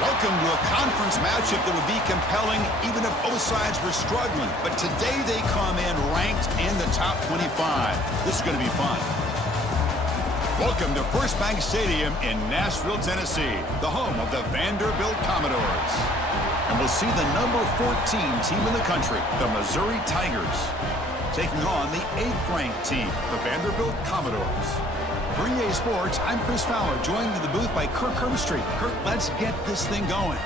Welcome to a conference matchup that would be compelling even if both sides were struggling. But today they come in ranked in the top 25. This is going to be fun. Welcome to First Bank Stadium in Nashville, Tennessee, the home of the Vanderbilt Commodores. And we'll see the number 14 team in the country, the Missouri Tigers, taking on the 8th-ranked team, the Vanderbilt Commodores. For EA Sports, I'm Chris Fowler, joined in the booth by Kirk Herbstreit. Kirk, let's get this thing going.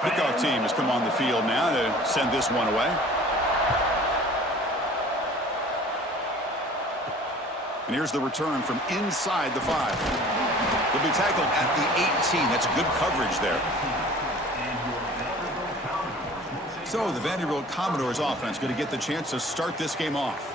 Kickoff team has come on the field now to send this one away. And here's the return from inside the 5. He'll be tackled at the 18. That's good coverage there. So the Vanderbilt Commodores offense going to get the chance to start this game off.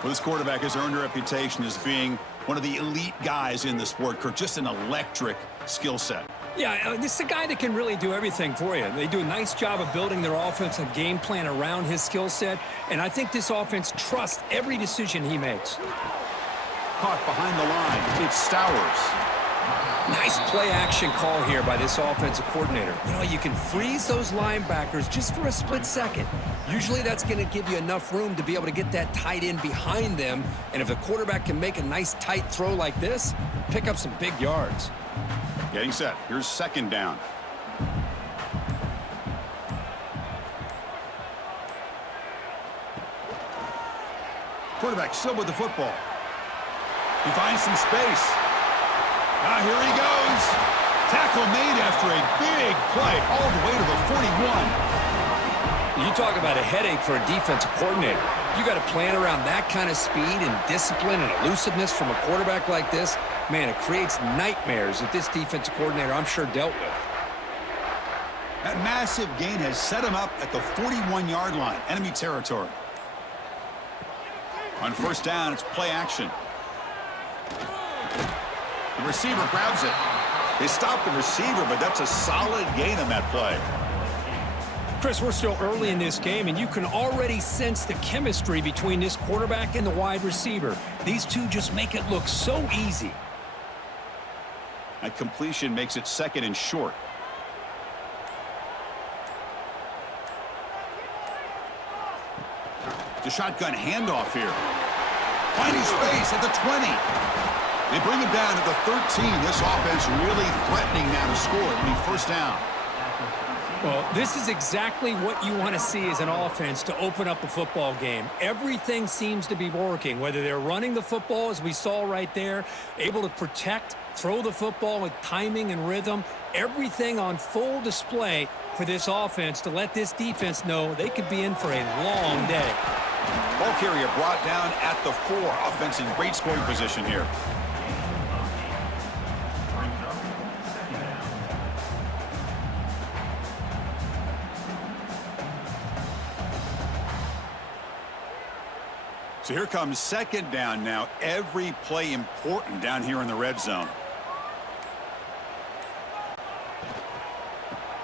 Well, this quarterback has earned a reputation as being one of the elite guys in the sport, Kirk. Just an electric skill set. Yeah, this is a guy that can really do everything for you. They do a nice job of building their offensive game plan around his skill set, and I think this offense trusts every decision he makes. Caught behind the line. It's Stowers. Nice play-action call here by this offensive coordinator. You know, you can freeze those linebackers just for a split second. Usually that's going to give you enough room to be able to get that tight end behind them. And if the quarterback can make a nice tight throw like this, pick up some big yards. Getting set. Here's second down. Quarterback still with the football. He finds some space. Now here he goes. Tackle made after a big play all the way to the 41. You talk about a headache for a defensive coordinator. You got to plan around that kind of speed and discipline and elusiveness from a quarterback like this. Man, it creates nightmares that this defensive coordinator, I'm sure, dealt with. That massive gain has set him up at the 41-yard line, enemy territory. On first down, it's play action. The receiver grabs it. They stop the receiver, but that's a solid gain on that play. Chris, we're still early in this game, and you can already sense the chemistry between this quarterback and the wide receiver. These two just make it look so easy. That completion makes it second and short. The shotgun handoff here. Finding space at the 20. They bring him down at the 13. This offense really threatening now to score. It'll be first down. Well, this is exactly what you want to see as an offense to open up a football game. Everything seems to be working, whether they're running the football, as we saw right there, able to protect, throw the football with timing and rhythm, everything on full display for this offense to let this defense know they could be in for a long day. Ball carrier brought down at the 4. Offense in great scoring position here. So here comes second down now. Every play important down here in the red zone.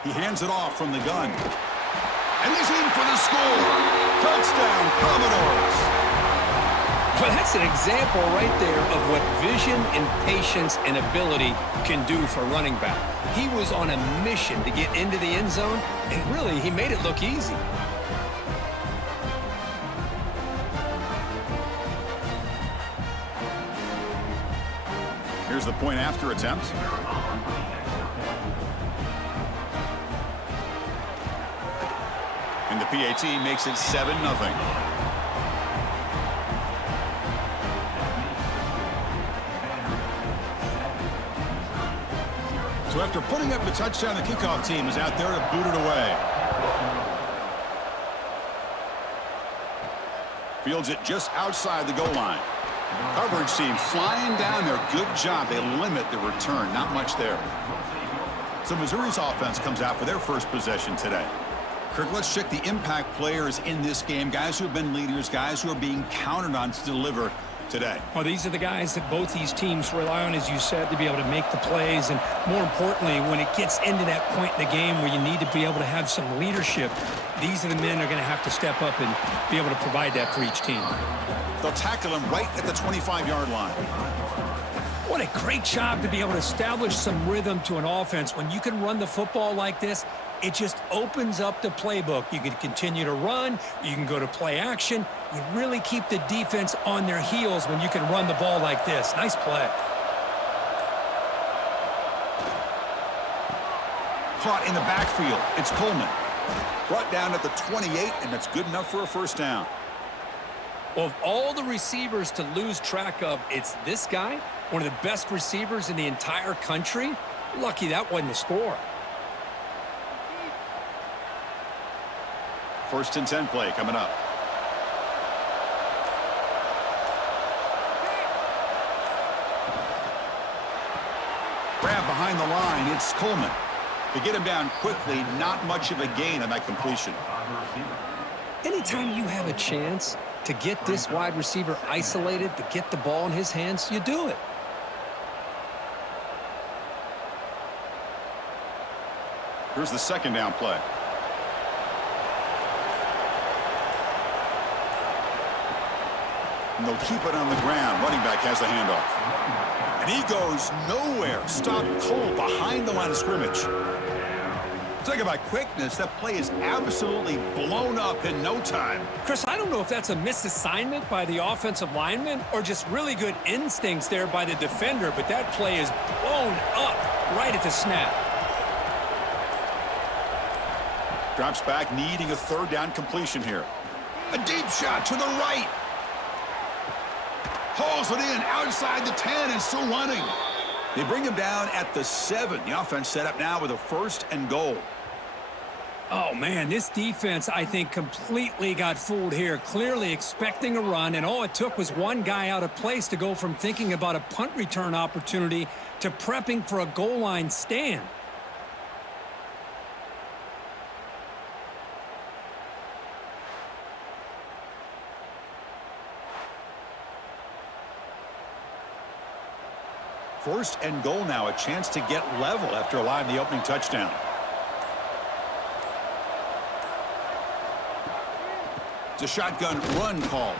He hands it off from the gun. And he's in for the score. Touchdown, Commodores. Well, that's an example right there of what vision and patience and ability can do for running back. He was on a mission to get into the end zone, and really, he made it look easy. Here's the point after attempt. And the PAT makes it 7-0. So after putting up the touchdown, the kickoff team is out there to boot it away. Fields it just outside the goal line. Coverage team flying down there. Good job. They limit the return. Not much there. So Missouri's offense comes out for their first possession today. Kirk, let's check the impact players in this game. Guys who have been leaders, guys who are being counted on to deliver today. Well, these are the guys that both these teams rely on, as you said, to be able to make the plays. And more importantly, when it gets into that point in the game where you need to be able to have some leadership, these are the men that are going to have to step up and be able to provide that for each team. They'll tackle him right at the 25-yard line. What a great job to be able to establish some rhythm to an offense. When you can run the football like this, it just opens up the playbook. You can continue to run. You can go to play action. You really keep the defense on their heels when you can run the ball like this. Nice play. Caught in the backfield. It's Coleman. Brought down at the 28, and that's good enough for a first down. Well, of all the receivers to lose track of, it's this guy, one of the best receivers in the entire country. Lucky that wasn't the score. First and 10 play coming up. Grab behind the line. It's Coleman. To get him down quickly, not much of a gain on that completion. Anytime you have a chance to get this wide receiver isolated, to get the ball in his hands, you do it. Here's the second down play. And they'll keep it on the ground. Running back has the handoff. And he goes nowhere. Stop cold behind the line of scrimmage. Talk about quickness. That play is absolutely blown up in no time. Chris, I don't know if that's a misassignment by the offensive lineman or just really good instincts there by the defender, but that play is blown up right at the snap. Drops back, needing a third down completion here. A deep shot to the right. Hauls it in outside the 10 and still running. They bring him down at the 7. The offense set up now with a first and goal. Oh, man, this defense, I think, completely got fooled here. Clearly expecting a run, and all it took was one guy out of place to go from thinking about a punt return opportunity to prepping for a goal line stand. First and goal now, a chance to get level after allowing the opening touchdown. It's a shotgun run call.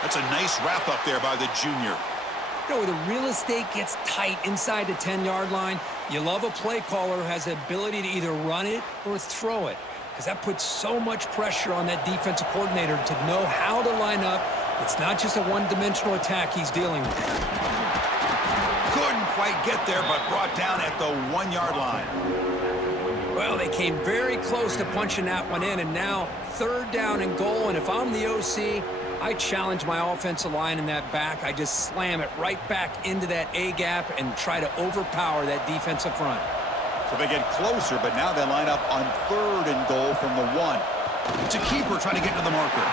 That's a nice wrap up there by the junior. You know, where the real estate gets tight inside the 10-yard line, you love a play caller who has the ability to either run it or throw it, because that puts so much pressure on that defensive coordinator to know how to line up. It's not just a one-dimensional attack he's dealing with. Couldn't quite get there, but brought down at the 1-yard line. Well, they came very close to punching that one in, and now third down and goal. And if I'm the OC, I challenge my offensive line in that back. I just slam it right back into that A-gap and try to overpower that defensive front. So they get closer, but now they line up on third and goal from the 1. It's a keeper trying to get to the marker.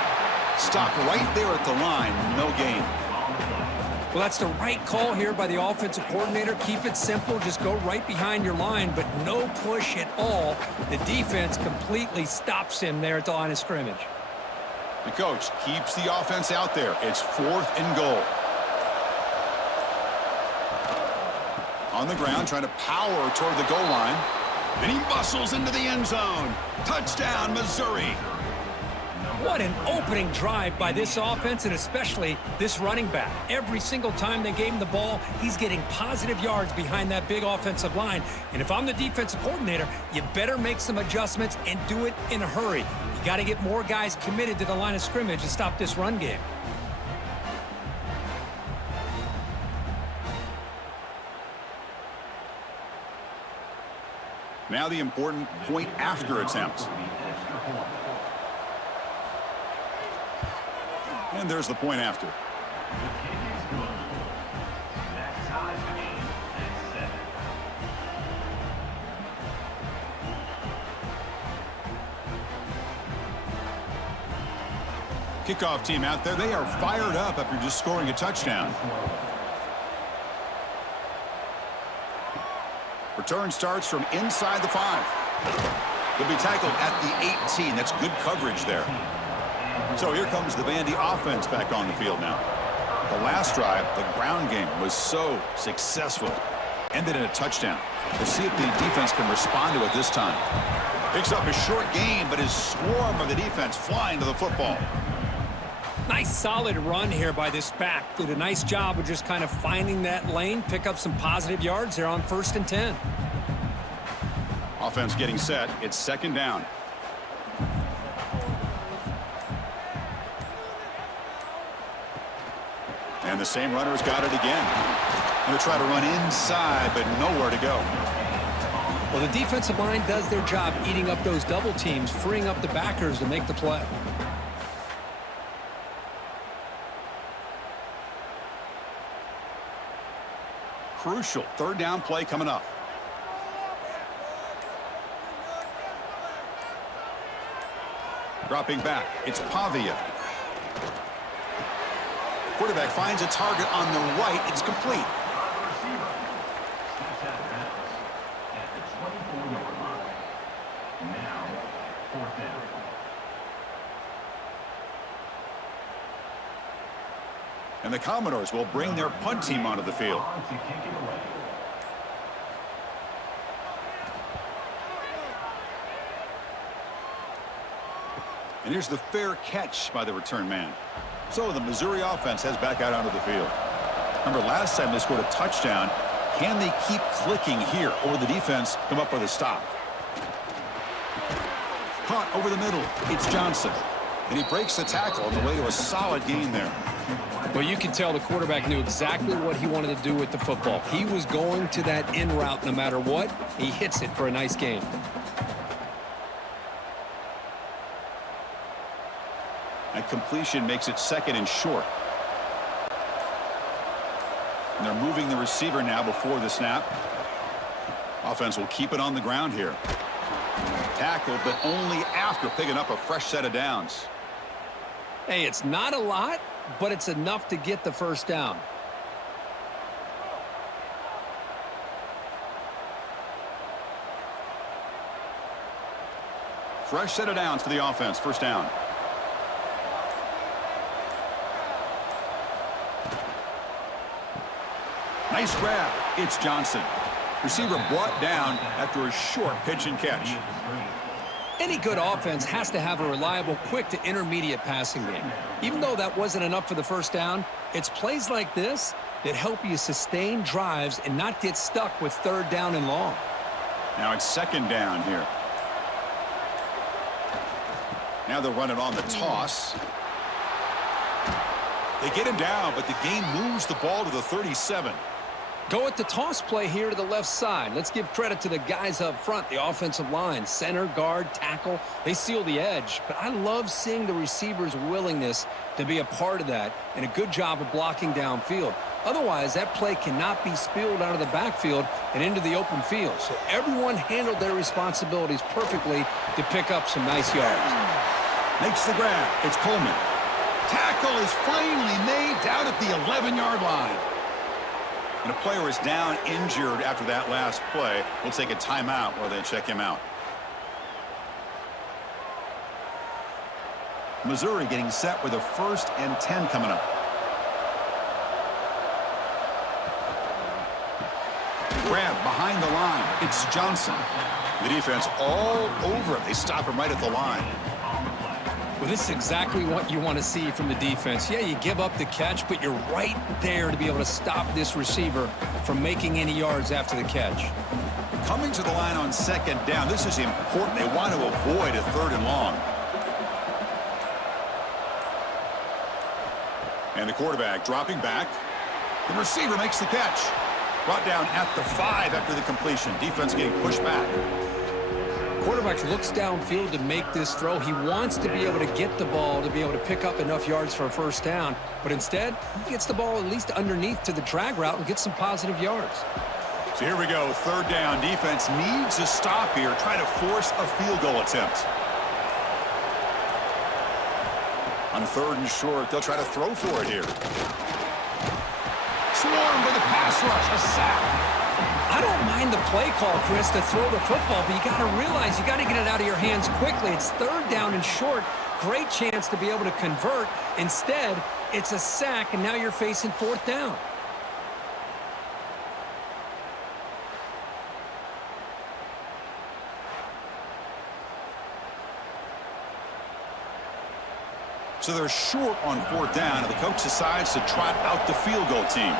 Stop right there at the line. No gain. Well, that's the right call here by the offensive coordinator. Keep it simple. Just go right behind your line, but no push at all. The defense completely stops him there at the line of scrimmage. The coach keeps the offense out there. It's fourth and goal. On the ground, trying to power toward the goal line. And he muscles into the end zone. Touchdown, Missouri. What an opening drive by this offense, and especially this running back. Every single time they gave him the ball, he's getting positive yards behind that big offensive line. And if I'm the defensive coordinator, you better make some adjustments and do it in a hurry. You got to get more guys committed to the line of scrimmage to stop this run game. Now the important point after attempt. And there's the point after. Kickoff team out there. They are fired up after just scoring a touchdown. Return starts from inside the 5. They'll be tackled at the 18. That's good coverage there. So here comes the Vandy offense back on the field now. The last drive, the ground game was so successful. Ended in a touchdown. We'll see if the defense can respond to it this time. Picks up a short gain, but his swarm of the defense flying to the football. Nice solid run here by this back. Did a nice job of just kind of finding that lane, pick up some positive yards there on 1st and 10. Offense getting set. It's 2nd down. And the same runner's got it again. Going to try to run inside, but nowhere to go. Well, the defensive line does their job eating up those double teams, freeing up the backers to make the play. Crucial 3rd down play coming up. Dropping back, it's Pavia. Quarterback finds a target on the right. It's complete. And the Commodores will bring their punt team onto the field. And here's the fair catch by the return man. So the Missouri offense heads back out onto the field. Remember, last time they scored a touchdown. Can they keep clicking here, or the defense come up with a stop? Caught over the middle. It's Johnson. And he breaks the tackle on the way to a solid gain there. Well, you can tell the quarterback knew exactly what he wanted to do with the football. He was going to that in route no matter what. He hits it for a nice gain. And completion makes it 2nd and short. And they're moving the receiver now before the snap. Offense will keep it on the ground here. Tackled, but only after picking up a fresh set of downs. Hey, it's not a lot, but it's enough to get the 1st down. Fresh set of downs for the offense. 1st down. Nice grab. It's Johnson. Receiver brought down after a short pitch and catch. Any good offense has to have a reliable, quick to intermediate passing game. Even though that wasn't enough for the 1st down, it's plays like this that help you sustain drives and not get stuck with 3rd down and long. Now it's 2nd down here. Now they're running on the toss. They get him down, but the game moves the ball to the 37. Go at the toss play here to the left side. Let's give credit to the guys up front, the offensive line, center, guard, tackle. They seal the edge. But I love seeing the receiver's willingness to be a part of that and a good job of blocking downfield. Otherwise, that play cannot be spilled out of the backfield and into the open field. So everyone handled their responsibilities perfectly to pick up some nice yards. Makes the grab. It's Coleman. Tackle is finally made down at the 11-yard line. And a player is down injured after that last play. We'll take a timeout while they check him out. Missouri getting set with a 1st and 10 coming up. Grab behind the line. It's Johnson. The defense all over it. They stop him right at the line. Well, this is exactly what you want to see from the defense. Yeah, you give up the catch, but you're right there to be able to stop this receiver from making any yards after the catch. Coming to the line on 2nd down. This is important. They want to avoid a 3rd and long. And the quarterback dropping back. The receiver makes the catch. Brought down at the 5 after the completion. Defense getting pushed back. Quarterback looks downfield to make this throw. He wants to be able to get the ball to be able to pick up enough yards for a 1st down. But instead, he gets the ball at least underneath to the drag route and gets some positive yards. So here we go. 3rd down. Defense needs a stop here. Trying to force a field goal attempt. On 3rd and short, they'll try to throw for it here. Swarmed with a pass rush. A sack. I don't mind the play call, Chris, to throw the football, but you got to realize you got to get it out of your hands quickly. It's 3rd down and short. Great chance to be able to convert. Instead, it's a sack, and now you're facing fourth down. So they're short on fourth down, and the coach decides to trot out the field goal team.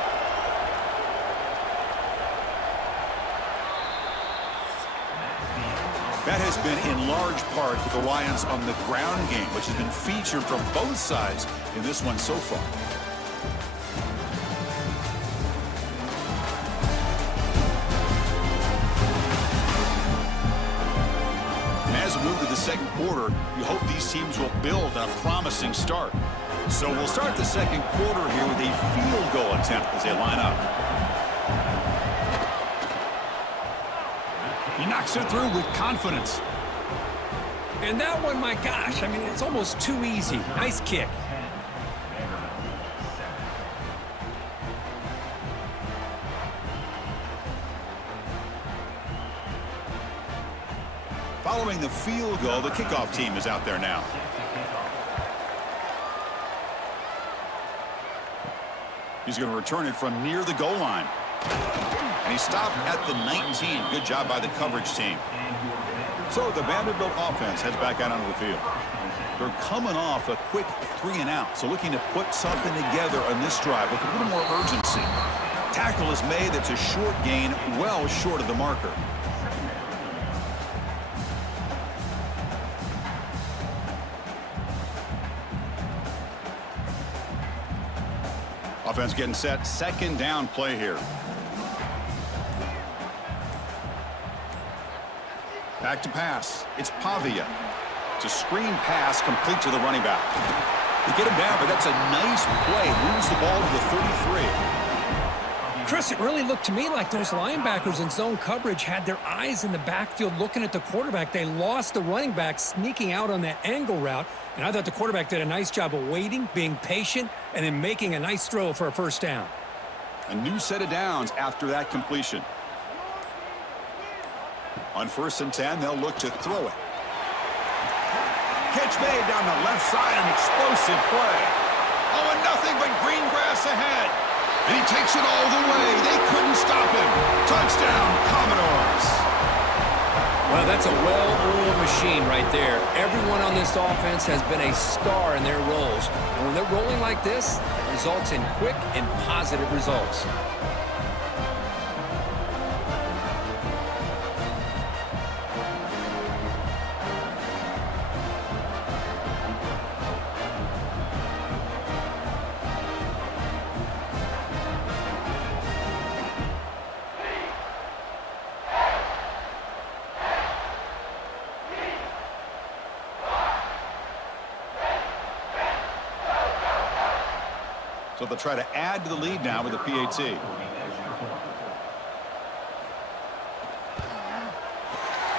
That has been in large part to the Lions on the ground game, which has been featured from both sides in this one so far. And as we move to the second quarter, you hope these teams will build on a promising start. So we'll start the second quarter here with a field goal attempt as they line up. He knocks it through with confidence. And that one, my gosh, I mean, it's almost too easy. Nice kick. Following the field goal, the kickoff team is out there now. He's going to return it from near the goal line. And he stopped at the 19. Good job by the coverage team. So the Vanderbilt offense heads back out onto the field. They're coming off a quick 3-and-out, so looking to put something together on this drive with a little more urgency. Tackle is made. That's a short gain, well short of the marker. Offense getting set. Second down play here. Back to pass. It's Pavia. It's a screen pass complete to the running back. They get him down, but that's a nice play. Moves the ball to the 33. Chris, it really looked to me like those linebackers in zone coverage had their eyes in the backfield looking at the quarterback. They lost the running back sneaking out on that angle route, and I thought the quarterback did a nice job of waiting, being patient, and then making a nice throw for a first down. A new set of downs after that completion. On 1st and 10, they'll look to throw it. Catch made down the left side, an explosive play. Oh, and nothing but green grass ahead. And he takes it all the way. They couldn't stop him. Touchdown, Commodores. Well, that's a well-oiled machine right there. Everyone on this offense has been a star in their roles. And when they're rolling like this, it results in quick and positive results. So they'll try to add to the lead now with a PAT.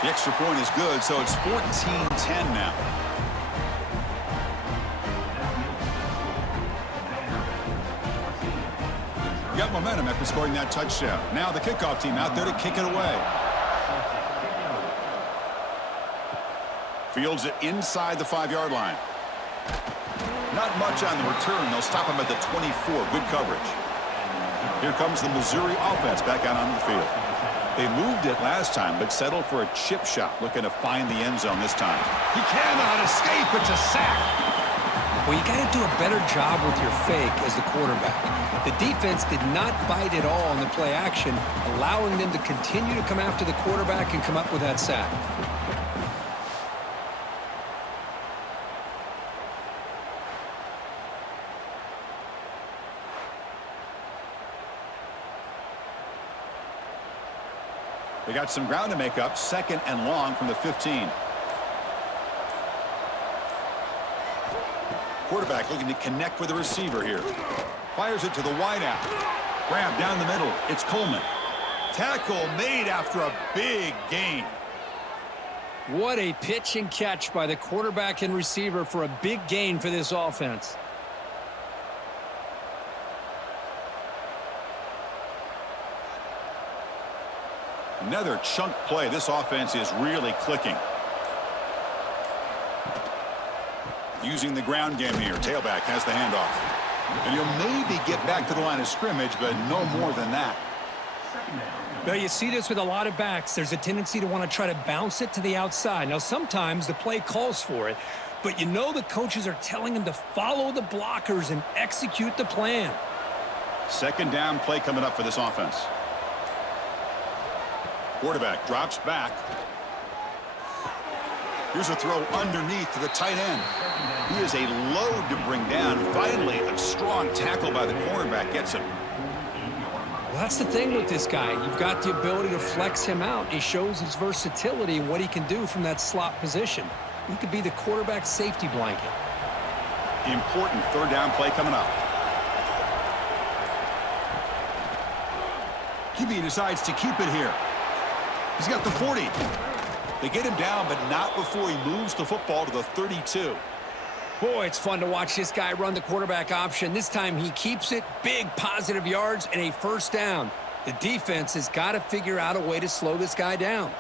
The extra point is good, so it's 14-10 now. Got momentum after scoring that touchdown. Now the kickoff team out there to kick it away. Fields it inside the 5-yard line. Not much on the return. They'll stop him at the 24. Good coverage. Here comes the Missouri offense back out onto the field. They moved it last time, but settled for a chip shot, looking to find the end zone this time. He cannot escape. It's a sack. Well, you got to do a better job with your fake as the quarterback. The defense did not bite at all on the play action, allowing them to continue to come after the quarterback and come up with that sack. They got some ground to make up. 2nd and long from the 15. Quarterback looking to connect with the receiver here. Fires it to the wideout. Grab down the middle. It's Coleman. Tackle made after a big gain. What a pitch and catch by the quarterback and receiver for a big gain for this offense. Another chunk play. This offense is really clicking. Using the ground game here. Tailback has the handoff. And he'll maybe get back to the line of scrimmage, but no more than that. Well, you see this with a lot of backs. There's a tendency to want to try to bounce it to the outside. Now, sometimes the play calls for it, but you know the coaches are telling him to follow the blockers and execute the plan. Second down play coming up for this offense. Quarterback drops back. Here's a throw underneath to the tight end. He is a load to bring down. Finally, a strong tackle by the cornerback gets him. Well, that's the thing with this guy. You've got the ability to flex him out. He shows his versatility and what he can do from that slot position. He could be the quarterback's safety blanket. Important third down play coming up. QB decides to keep it here. He's got the 40. They get him down, but not before he moves the football to the 32. Boy, it's fun to watch this guy run the quarterback option. This time he keeps it, big positive yards, and a first down. The defense has got to figure out a way to slow this guy down.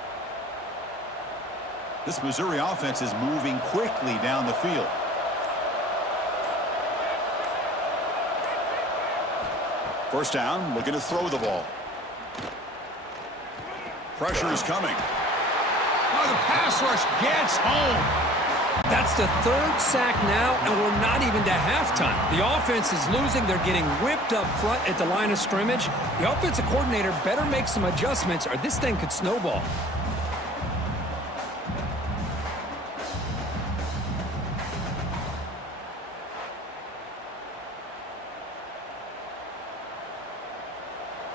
This Missouri offense is moving quickly down the field. First down, looking to throw the ball. Pressure is coming. Oh, the pass rush gets home. That's the third sack now, and we're not even to halftime. The offense is losing. They're getting whipped up front at the line of scrimmage. The offensive coordinator better make some adjustments, or this thing could snowball.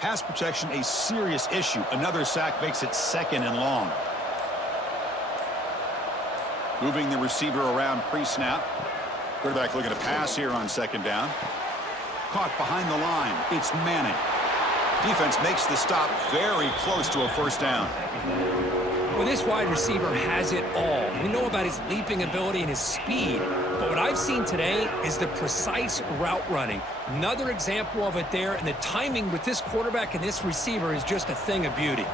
Pass protection, a serious issue. Another sack makes it second and long. Moving the receiver around pre-snap. Quarterback looking to pass here on second down. Caught behind the line. It's Manning. Defense makes the stop very close to a first down. Well, this wide receiver has it all. We know about his leaping ability and his speed, but what I've seen today is the precise route running. Another example of it there, and the timing with this quarterback and this receiver is just a thing of beauty.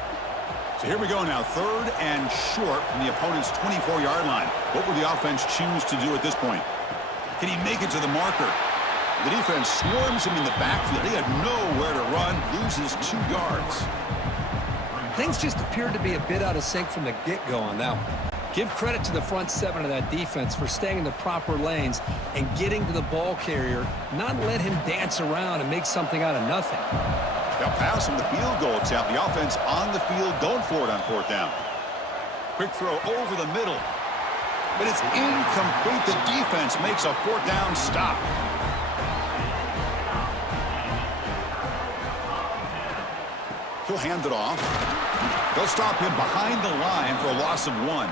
So here we go now, third and short from the opponent's 24-yard line. What will the offense choose to do at this point? Can he make it to the marker? The defense swarms him in the backfield. He had nowhere to run, loses 2 yards. Things just appeared to be a bit out of sync from the get-go on that one. Give credit to the front 7 of that defense for staying in the proper lanes and getting to the ball carrier, not let him dance around and make something out of nothing. Now pass from the field goal attempt. The offense on the field going for it on fourth down. Quick throw over the middle. But it's incomplete. The defense makes a fourth down stop. He'll hand it off. They'll stop him behind the line for a loss of 1.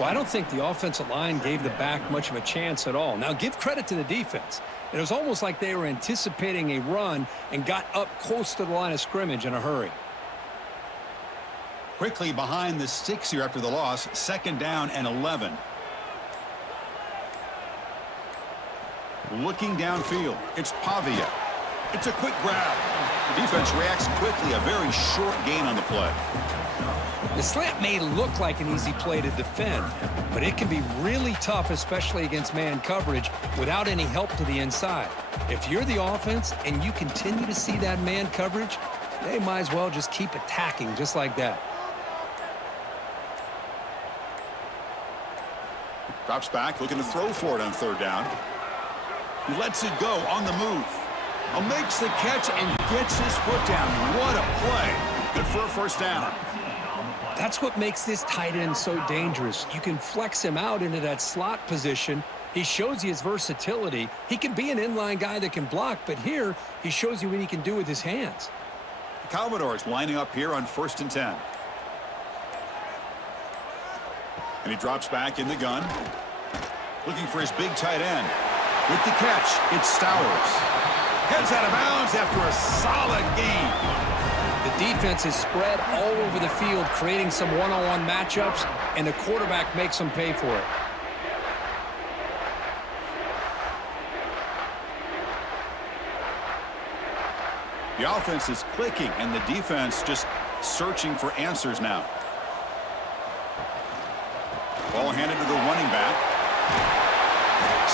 Well, I don't think the offensive line gave the back much of a chance at all. Now, give credit to the defense. It was almost like they were anticipating a run and got up close to the line of scrimmage in a hurry. Quickly behind the sticks here after the loss. Second down and 11. Looking downfield. It's Pavia. It's a quick grab. Defense reacts quickly. A very short gain on the play. The slant may look like an easy play to defend, but it can be really tough, especially against man coverage, without any help to the inside. If you're the offense and you continue to see that man coverage, they might as well just keep attacking just like that. Drops back, looking to throw for it on third down. He lets it go on the move. Makes the catch and gets his foot down. What a play. Good for a first down. That's what makes this tight end so dangerous. You can flex him out into that slot position. He shows you his versatility. He can be an inline guy that can block, but here he shows you what he can do with his hands. The Commodores lining up here on 1st and 10. And he drops back in the gun. Looking for his big tight end. With the catch, it's Stowers. Heads out of bounds after a solid gain. The defense is spread all over the field, creating some one-on-one matchups, and the quarterback makes them pay for it. The offense is clicking, and the defense just searching for answers now. Ball handed to the running back.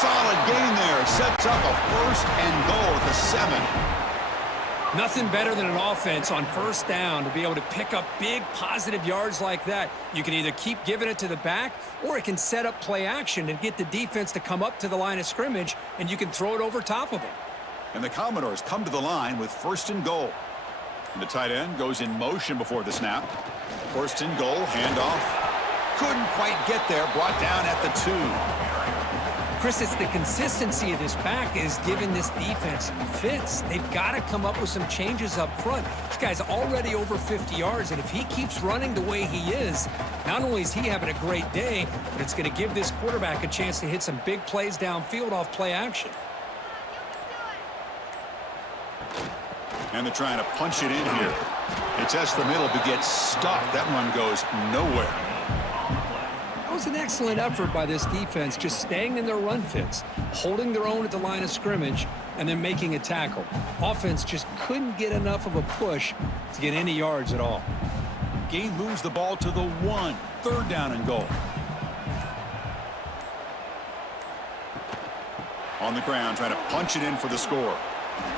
Solid gain there. Sets up a 1st and goal at the 7. Nothing better than an offense on 1st down to be able to pick up big positive yards like that. You can either keep giving it to the back, or it can set up play action and get the defense to come up to the line of scrimmage, and you can throw it over top of them. And the Commodores come to the line with 1st and goal. And the tight end goes in motion before the snap. 1st and goal, handoff. Couldn't quite get there, brought down at the 2. Chris, it's the consistency of this back is giving this defense fits. They've got to come up with some changes up front. This guy's already over 50 yards, and if he keeps running the way he is, not only is he having a great day, but it's going to give this quarterback a chance to hit some big plays downfield off play action. And they're trying to punch it in here. It's S the middle, but gets stuck. That one goes nowhere. That was an excellent effort by this defense, just staying in their run fits, holding their own at the line of scrimmage, and then making a tackle. Offense just couldn't get enough of a push to get any yards at all. Gain moves the ball to the 1. 3rd down and goal. On the ground, trying to punch it in for the score.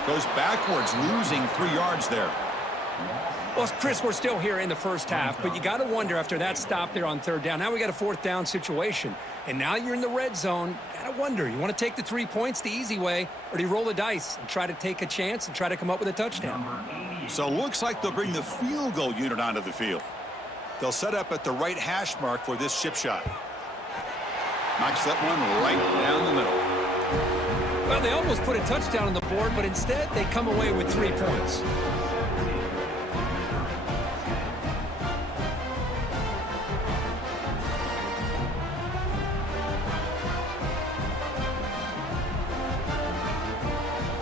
Goes backwards, losing 3 yards there. Well, Chris, we're still here in the 1st half, but you got to wonder after that stop there on 3rd down. Now we got a 4th down situation, and now you're in the red zone. Got to wonder, you want to take the 3 points the easy way, or do you roll the dice and try to take a chance and try to come up with a touchdown? So looks like they'll bring the field goal unit onto the field. They'll set up at the right hash mark for this chip shot. Knocks that one right down the middle. Well, they almost put a touchdown on the board, but instead they come away with 3 points.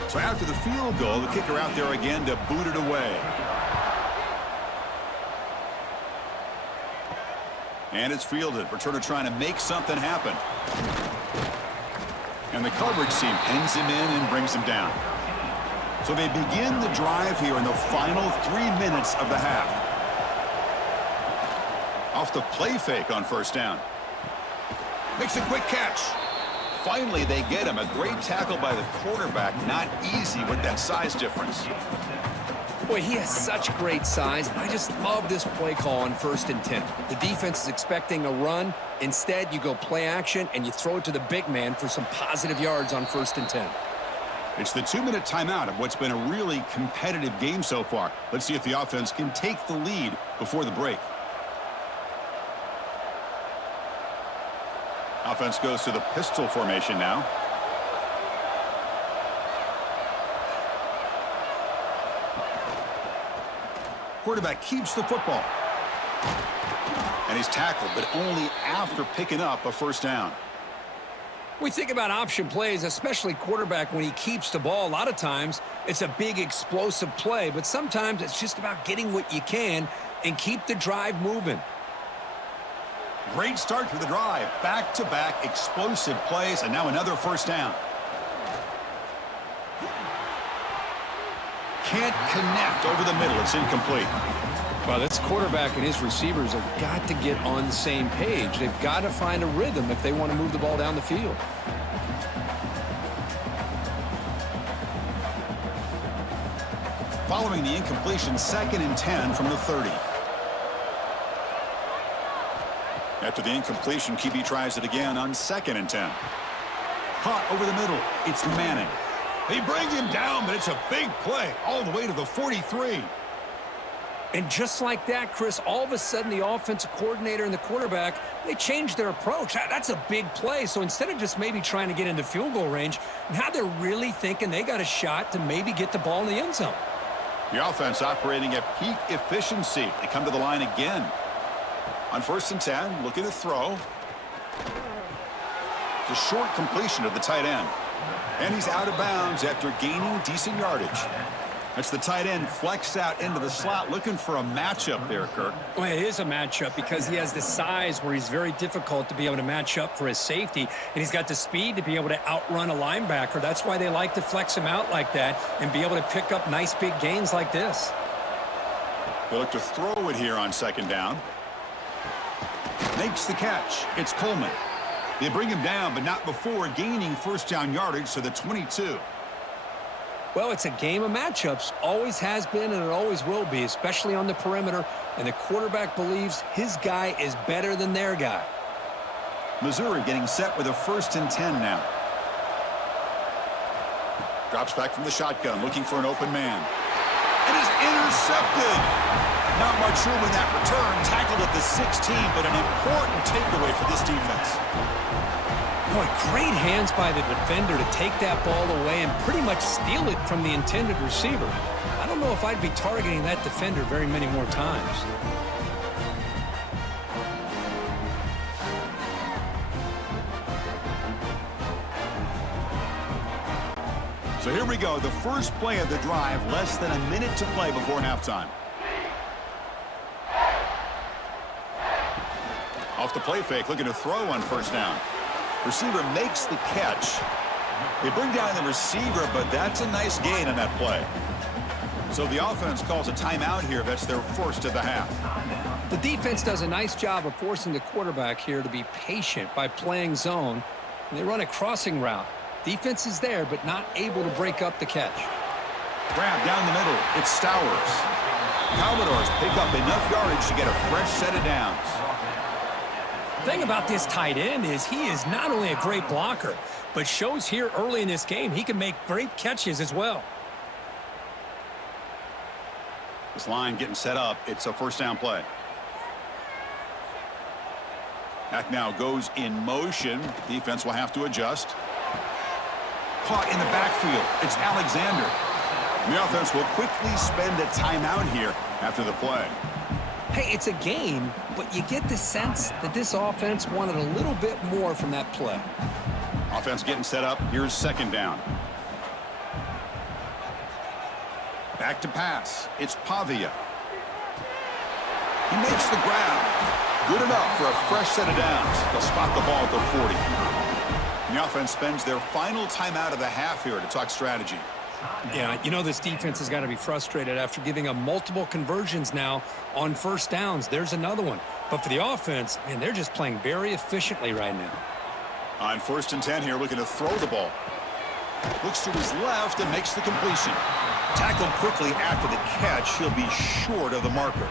So after the field goal, the kicker out there again to boot it away. And it's fielded. Returner trying to make something happen. And the coverage team pins him in and brings him down. So they begin the drive here in the final 3 minutes of the half. Off the play fake on 1st down. Makes a quick catch. Finally, they get him. A great tackle by the quarterback. Not easy with that size difference. Boy, he has such great size. I just love this play call on 1st and 10. The defense is expecting a run. Instead, you go play action, and you throw it to the big man for some positive yards on 1st and 10. It's the 2-minute timeout of what's been a really competitive game so far. Let's see if the offense can take the lead before the break. Offense goes to the pistol formation now. Quarterback keeps the football. And he's tackled, but only after picking up a 1st down. We think about option plays, especially quarterback when he keeps the ball. A lot of times, it's a big explosive play, but sometimes it's just about getting what you can and keep the drive moving. Great start to the drive. Back-to-back explosive plays, and now another 1st down. Can't connect over the middle. It's incomplete. Well, this quarterback and his receivers have got to get on the same page. They've got to find a rhythm if they want to move the ball down the field. Following the incompletion, 2nd and 10 from the 30. After the incompletion, QB tries it again on 2nd and 10. Caught over the middle. It's Manning. They bring him down, but it's a big play all the way to the 43. And just like that, Chris, all of a sudden the offensive coordinator and the quarterback, they changed their approach. That's a big play. So instead of just maybe trying to get into field goal range, now they're really thinking they got a shot to maybe get the ball in the end zone. The offense operating at peak efficiency. They come to the line again. On 1st and 10, looking to throw. It's a short completion of the tight end. And he's out of bounds after gaining decent yardage. That's the tight end flexed out into the slot, looking for a matchup there, Kirk. Well, it is a matchup because he has the size where he's very difficult to be able to match up for his safety, and he's got the speed to be able to outrun a linebacker. That's why they like to flex him out like that and be able to pick up nice big gains like this. They look to throw it here on 2nd down. Makes the catch. It's Coleman. They bring him down, but not before gaining first down yardage to the 22. Well, it's a game of matchups. Always has been and it always will be, especially on the perimeter. And the quarterback believes his guy is better than their guy. Missouri getting set with a 1st and 10 now. Drops back from the shotgun, looking for an open man. It is intercepted. Not much room in that return. Tackled at the 16, but an important takeaway for this defense. Boy, great hands by the defender to take that ball away and pretty much steal it from the intended receiver. I don't know if I'd be targeting that defender very many more times. So here we go, the first play of the drive, less than a minute to play before halftime. Off the play fake, looking to throw on first down. Receiver makes the catch. They bring down the receiver, but that's a nice gain on that play. So the offense calls a timeout here. That's their first of the half. The defense does a nice job of forcing the quarterback here to be patient by playing zone. And they run a crossing route. Defense is there, but not able to break up the catch. Grab down the middle. It's Stowers. Commodores pick up enough yardage to get a fresh set of downs. The thing about this tight end is he is not only a great blocker, but shows here early in this game he can make great catches as well. This line getting set up. It's a first down play. Back now goes in motion. Defense will have to adjust. Caught in the backfield. It's Alexander. The offense will quickly spend a timeout here after the play. Hey, it's a game, but you get the sense that this offense wanted a little bit more from that play. Offense getting set up. Here's second down. Back to pass. It's Pavia. He makes the grab. Good enough for a fresh set of downs. They'll spot the ball at the 40. And the offense spends their final timeout of the half here to talk strategy. Yeah, you know this defense has got to be frustrated after giving up multiple conversions now on first downs. There's another one. But for the offense, man, they're just playing very efficiently right now. On 1st and 10 here, looking to throw the ball. Looks to his left and makes the completion. Tackled quickly after the catch. He'll be short of the marker.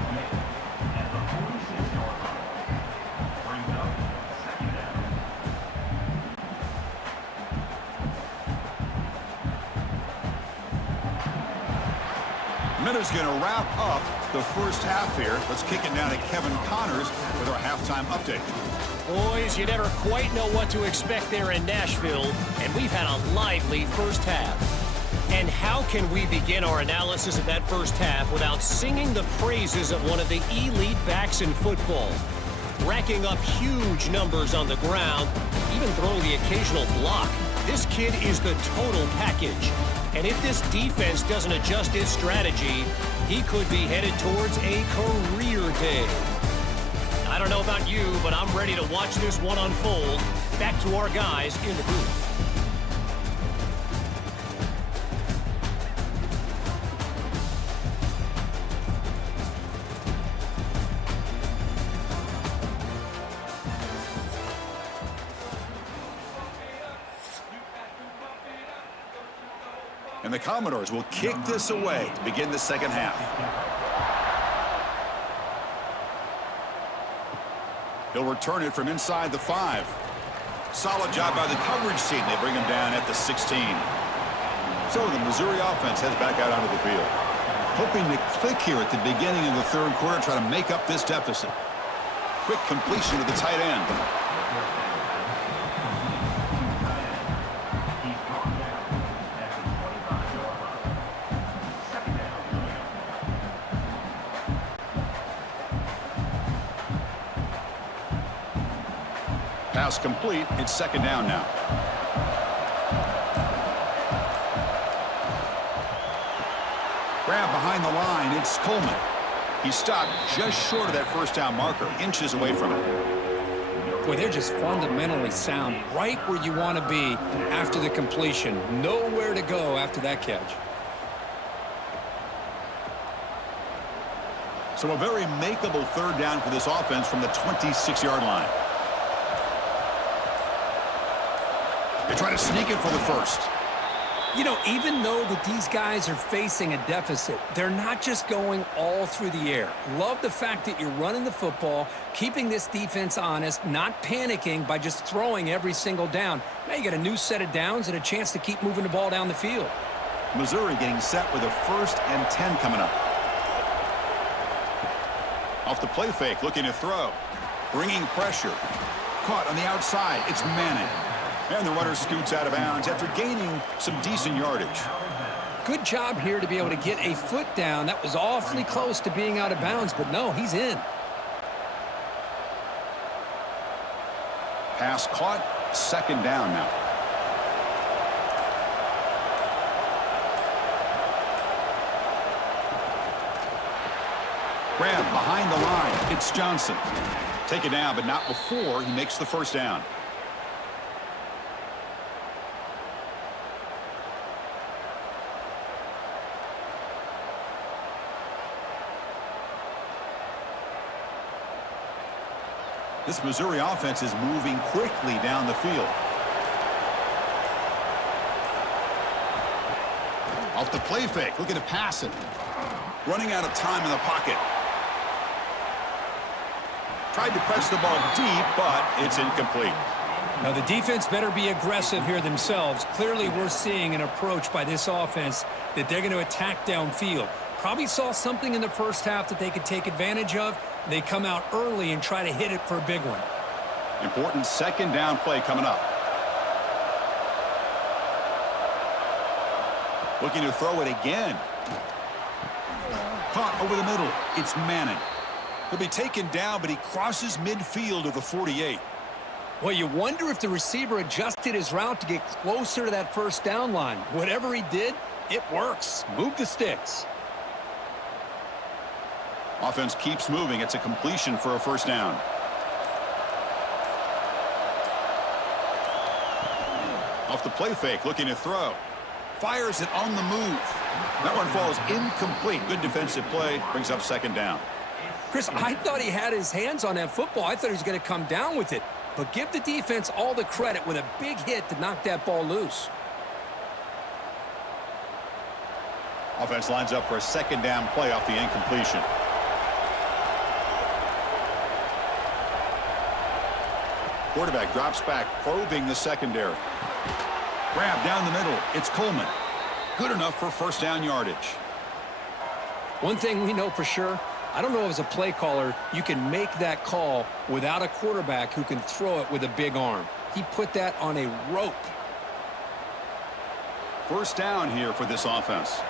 Minute's going to wrap up the first half here. Let's kick it down to Kevin Connors with our halftime update. Boys, you never quite know what to expect there in Nashville, and we've had a lively first half. And how can we begin our analysis of that first half without singing the praises of one of the elite backs in football? Racking up huge numbers on the ground, even throwing the occasional block. This kid is the total package. And if this defense doesn't adjust its strategy, he could be headed towards a career day. I don't know about you, but I'm ready to watch this one unfold. Back to our guys in the booth. And the Commodores will kick this away to begin the second half. He'll return it from inside the 5. Solid job by the coverage team. They bring him down at the 16. So the Missouri offense heads back out onto the field. Hoping to click here at the beginning of the third quarter, try to make up this deficit. Quick completion to the tight end. Pass complete. It's second down now. Grab behind the line. It's Coleman. He stopped just short of that first down marker, inches away from it. Boy, they're just fundamentally sound right where you want to be after the completion. Nowhere to go after that catch. So a very makeable third down for this offense from the 26-yard line. They try to sneak it for the first. You know, even though that these guys are facing a deficit, they're not just going all through the air. Love the fact that you're running the football, keeping this defense honest, not panicking by just throwing every single down. Now you got a new set of downs and a chance to keep moving the ball down the field. Missouri getting set with a 1st and 10 coming up. Off the play fake, looking to throw. Bringing pressure. Caught on the outside. It's Manning. And the runner scoots out of bounds after gaining some decent yardage. Good job here to be able to get a foot down. That was awfully close to being out of bounds, but no, he's in. Pass caught. 2nd down now. Grab behind the line. It's Johnson. Take it down, but not before he makes the 1st down. This Missouri offense is moving quickly down the field. Off the play fake, looking to pass it. Running out of time in the pocket. Tried to press the ball deep, but it's incomplete. Now the defense better be aggressive here themselves. Clearly we're seeing an approach by this offense that they're going to attack downfield. Probably saw something in the first half that they could take advantage of. They come out early and try to hit it for a big one. Important 2nd down play coming up. Looking to throw it again. Caught over the middle. It's Manning. He'll be taken down, but he crosses midfield of the 48. Well, you wonder if the receiver adjusted his route to get closer to that 1st down line. Whatever he did, it works. Move the sticks. Offense keeps moving. It's a completion for a 1st down. Off the play fake, looking to throw. Fires it on the move. That one falls incomplete. Good defensive play. Brings up 2nd down. Chris, I thought he had his hands on that football. I thought he was going to come down with it. But give the defense all the credit with a big hit to knock that ball loose. Offense lines up for a 2nd down play off the incompletion. Quarterback drops back, probing the secondary. Grab down the middle. It's Coleman. Good enough for 1st down yardage. One thing we know for sure, I don't know as a play caller, you can make that call without a quarterback who can throw it with a big arm. He put that on a rope. 1st down here for this offense.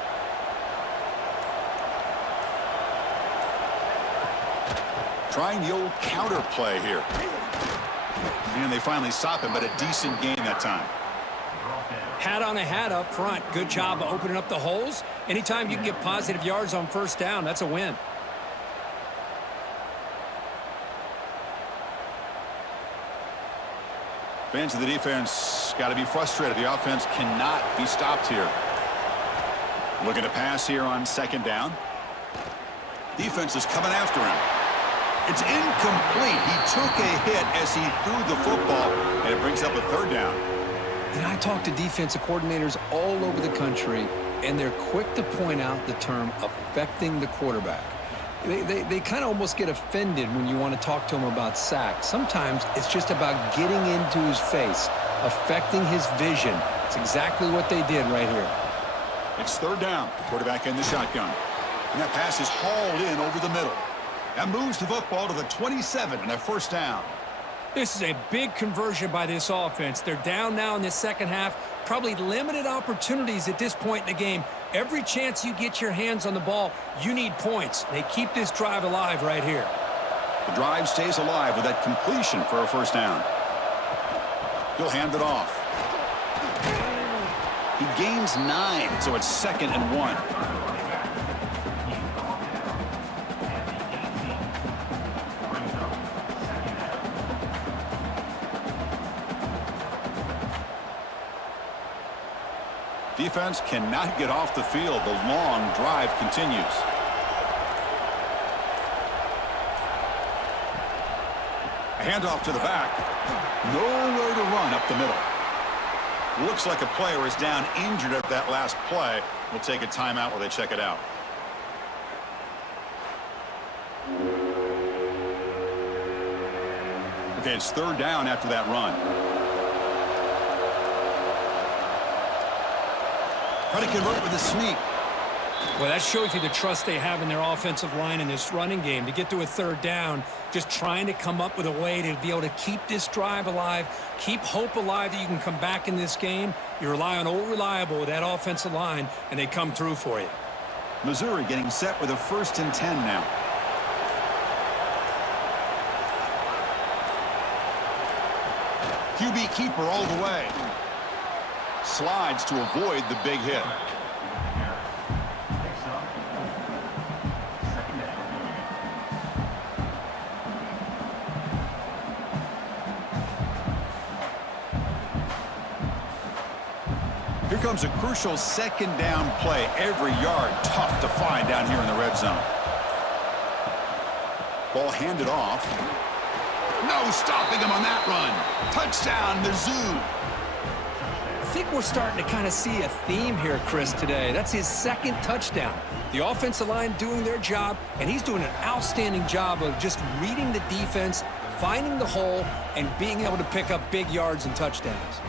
Trying the old counter play here. And they finally stop him, but a decent gain that time. Hat on a hat up front. Good job of opening up the holes. Anytime you can get positive yards on 1st down, that's a win. Fans of the defense got to be frustrated. The offense cannot be stopped here. Looking to pass here on 2nd down. Defense is coming after him. It's incomplete. He took a hit as he threw the football, and it brings up a 3rd down. And I talk to defensive coordinators all over the country, and they're quick to point out the term affecting the quarterback. They kind of almost get offended when you want to talk to them about sacks. Sometimes it's just about getting into his face, affecting his vision. It's exactly what they did right here. It's 3rd down. Quarterback in the shotgun. And that pass is hauled in over the middle. That moves the football to the 27 and a 1st down. This is a big conversion by this offense. They're down now in the 2nd half. Probably limited opportunities at this point in the game. Every chance you get your hands on the ball, you need points. They keep this drive alive right here. The drive stays alive with that completion for a 1st down. He'll hand it off. He gains 9, so it's 2nd and 1. Defense cannot get off the field. The long drive continues. A handoff to the back. Nowhere to run up the middle. Looks like a player is down injured at that last play. We'll take a timeout while they check it out. Okay, it's third down after that run. Trying to convert with a sneak. Well, that shows you the trust they have in their offensive line in this running game. To get to a third down, just trying to come up with a way to be able to keep this drive alive, keep hope alive that you can come back in this game. You rely on Old Reliable with that offensive line, and they come through for you. Missouri getting set with a 1st and 10 now. QB keeper all the way. Slides to avoid the big hit. Here comes a crucial 2nd down play. Every yard tough to find down here in the red zone. Ball handed off. No stopping him on that run. Touchdown, Mizzou. I think we're starting to kind of see a theme here, Chris, today. That's his 2nd touchdown. The offensive line doing their job, and he's doing an outstanding job of just reading the defense, finding the hole, and being able to pick up big yards and touchdowns.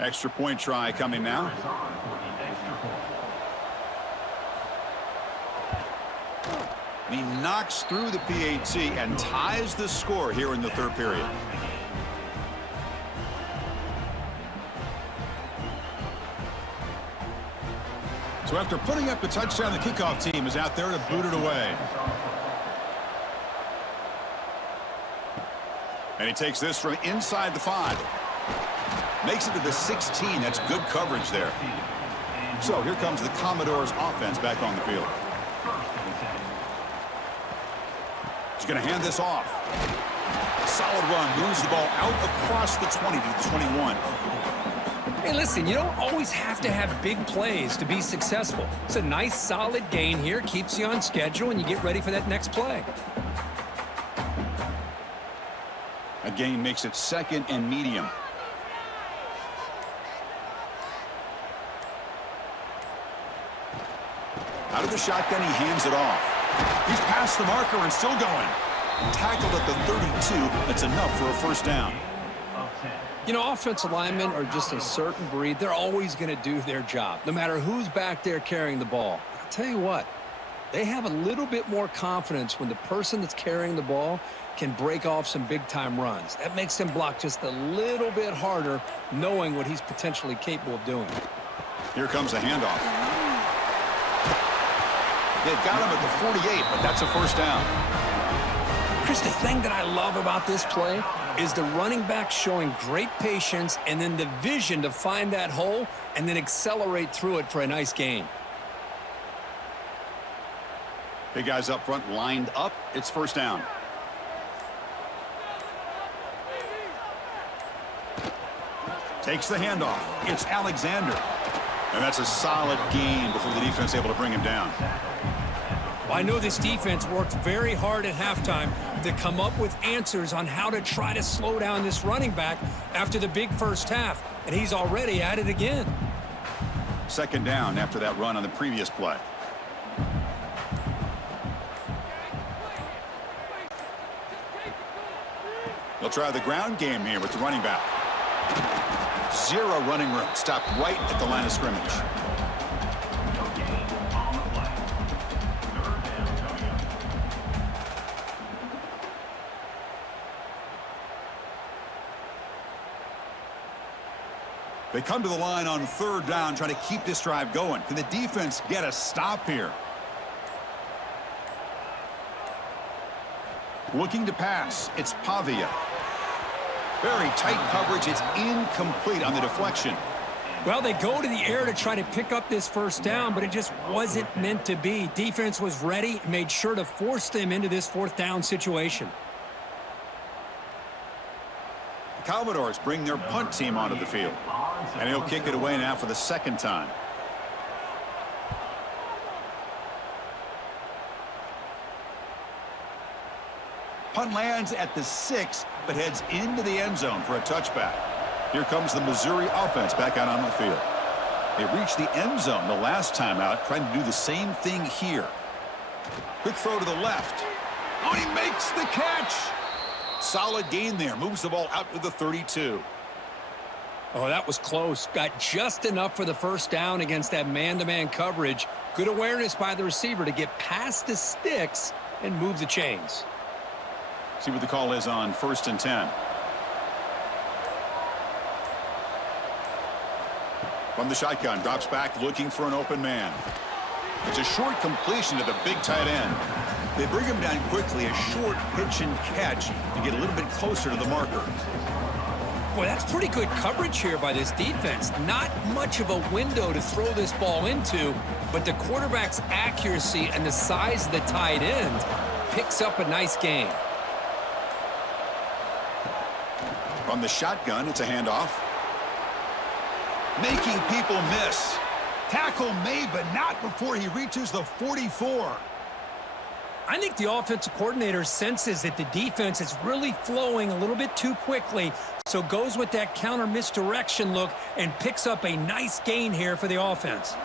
Extra point try coming now. He knocks through the PAT and ties the score here in the 3rd period. So after putting up the touchdown, the kickoff team is out there to boot it away. And he takes this from inside the 5. Makes it to the 16. That's good coverage there. So here comes the Commodores offense back on the field. He's going to hand this off. Solid run. Moves the ball out across the 20 to the 21. Hey, listen, you don't always have to have big plays to be successful. It's a nice, solid gain here. Keeps you on schedule, and you get ready for that next play. A gain makes it 2nd and medium. Out of the shotgun, he hands it off. He's past the marker and still going. Tackled at the 32. That's enough for a 1st down. You know, offensive linemen are just a certain breed. They're always going to do their job, no matter who's back there carrying the ball. I'll tell you what, they have a little bit more confidence when the person that's carrying the ball can break off some big-time runs. That makes them block just a little bit harder, knowing what he's potentially capable of doing. Here comes a handoff. They've got him at the 48, but that's a 1st down. Chris, the thing that I love about this play is the running back showing great patience and then the vision to find that hole and then accelerate through it for a nice gain. Big guys up front lined up. It's 1st down. Takes the handoff. It's Alexander. And that's a solid gain before the defense is able to bring him down. Well, I know this defense worked very hard at halftime to come up with answers on how to try to slow down this running back after the big 1st half, and he's already at it again. 2nd down after that run on the previous play. They'll try the ground game here with the running back. 0 running room. Stopped right at the line of scrimmage. They come to the line on 3rd down, trying to keep this drive going. Can the defense get a stop here? Looking to pass. It's Pavia. Very tight coverage. It's incomplete on the deflection. Well, they go to the air to try to pick up this 1st down, but it just wasn't meant to be. Defense was ready, made sure to force them into this 4th down situation. Commodores bring their punt team onto the field. And he'll kick it away now for the second time. Punt lands at the 6, but heads into the end zone for a touchback. Here comes the Missouri offense back out on the field. They reached the end zone the last time out, trying to do the same thing here. Quick throw to the left. Oh, he makes the catch. Solid gain there. Moves the ball out to the 32. Oh, that was close. Got just enough for the first down against that man-to-man coverage. Good awareness by the receiver to get past the sticks and move the chains. See what the call is on 1st and 10. From the shotgun, drops back looking for an open man. It's a short completion to the big tight end. They bring him down quickly, a short pitch and catch to get a little bit closer to the marker. Boy, that's pretty good coverage here by this defense. Not much of a window to throw this ball into, but the quarterback's accuracy and the size of the tight end picks up a nice gain. From the shotgun, it's a handoff. Making people miss. Tackle made, but not before he reaches the 44. I think the offensive coordinator senses that the defense is really flowing a little bit too quickly, so goes with that counter misdirection look and picks up a nice gain here for the offense.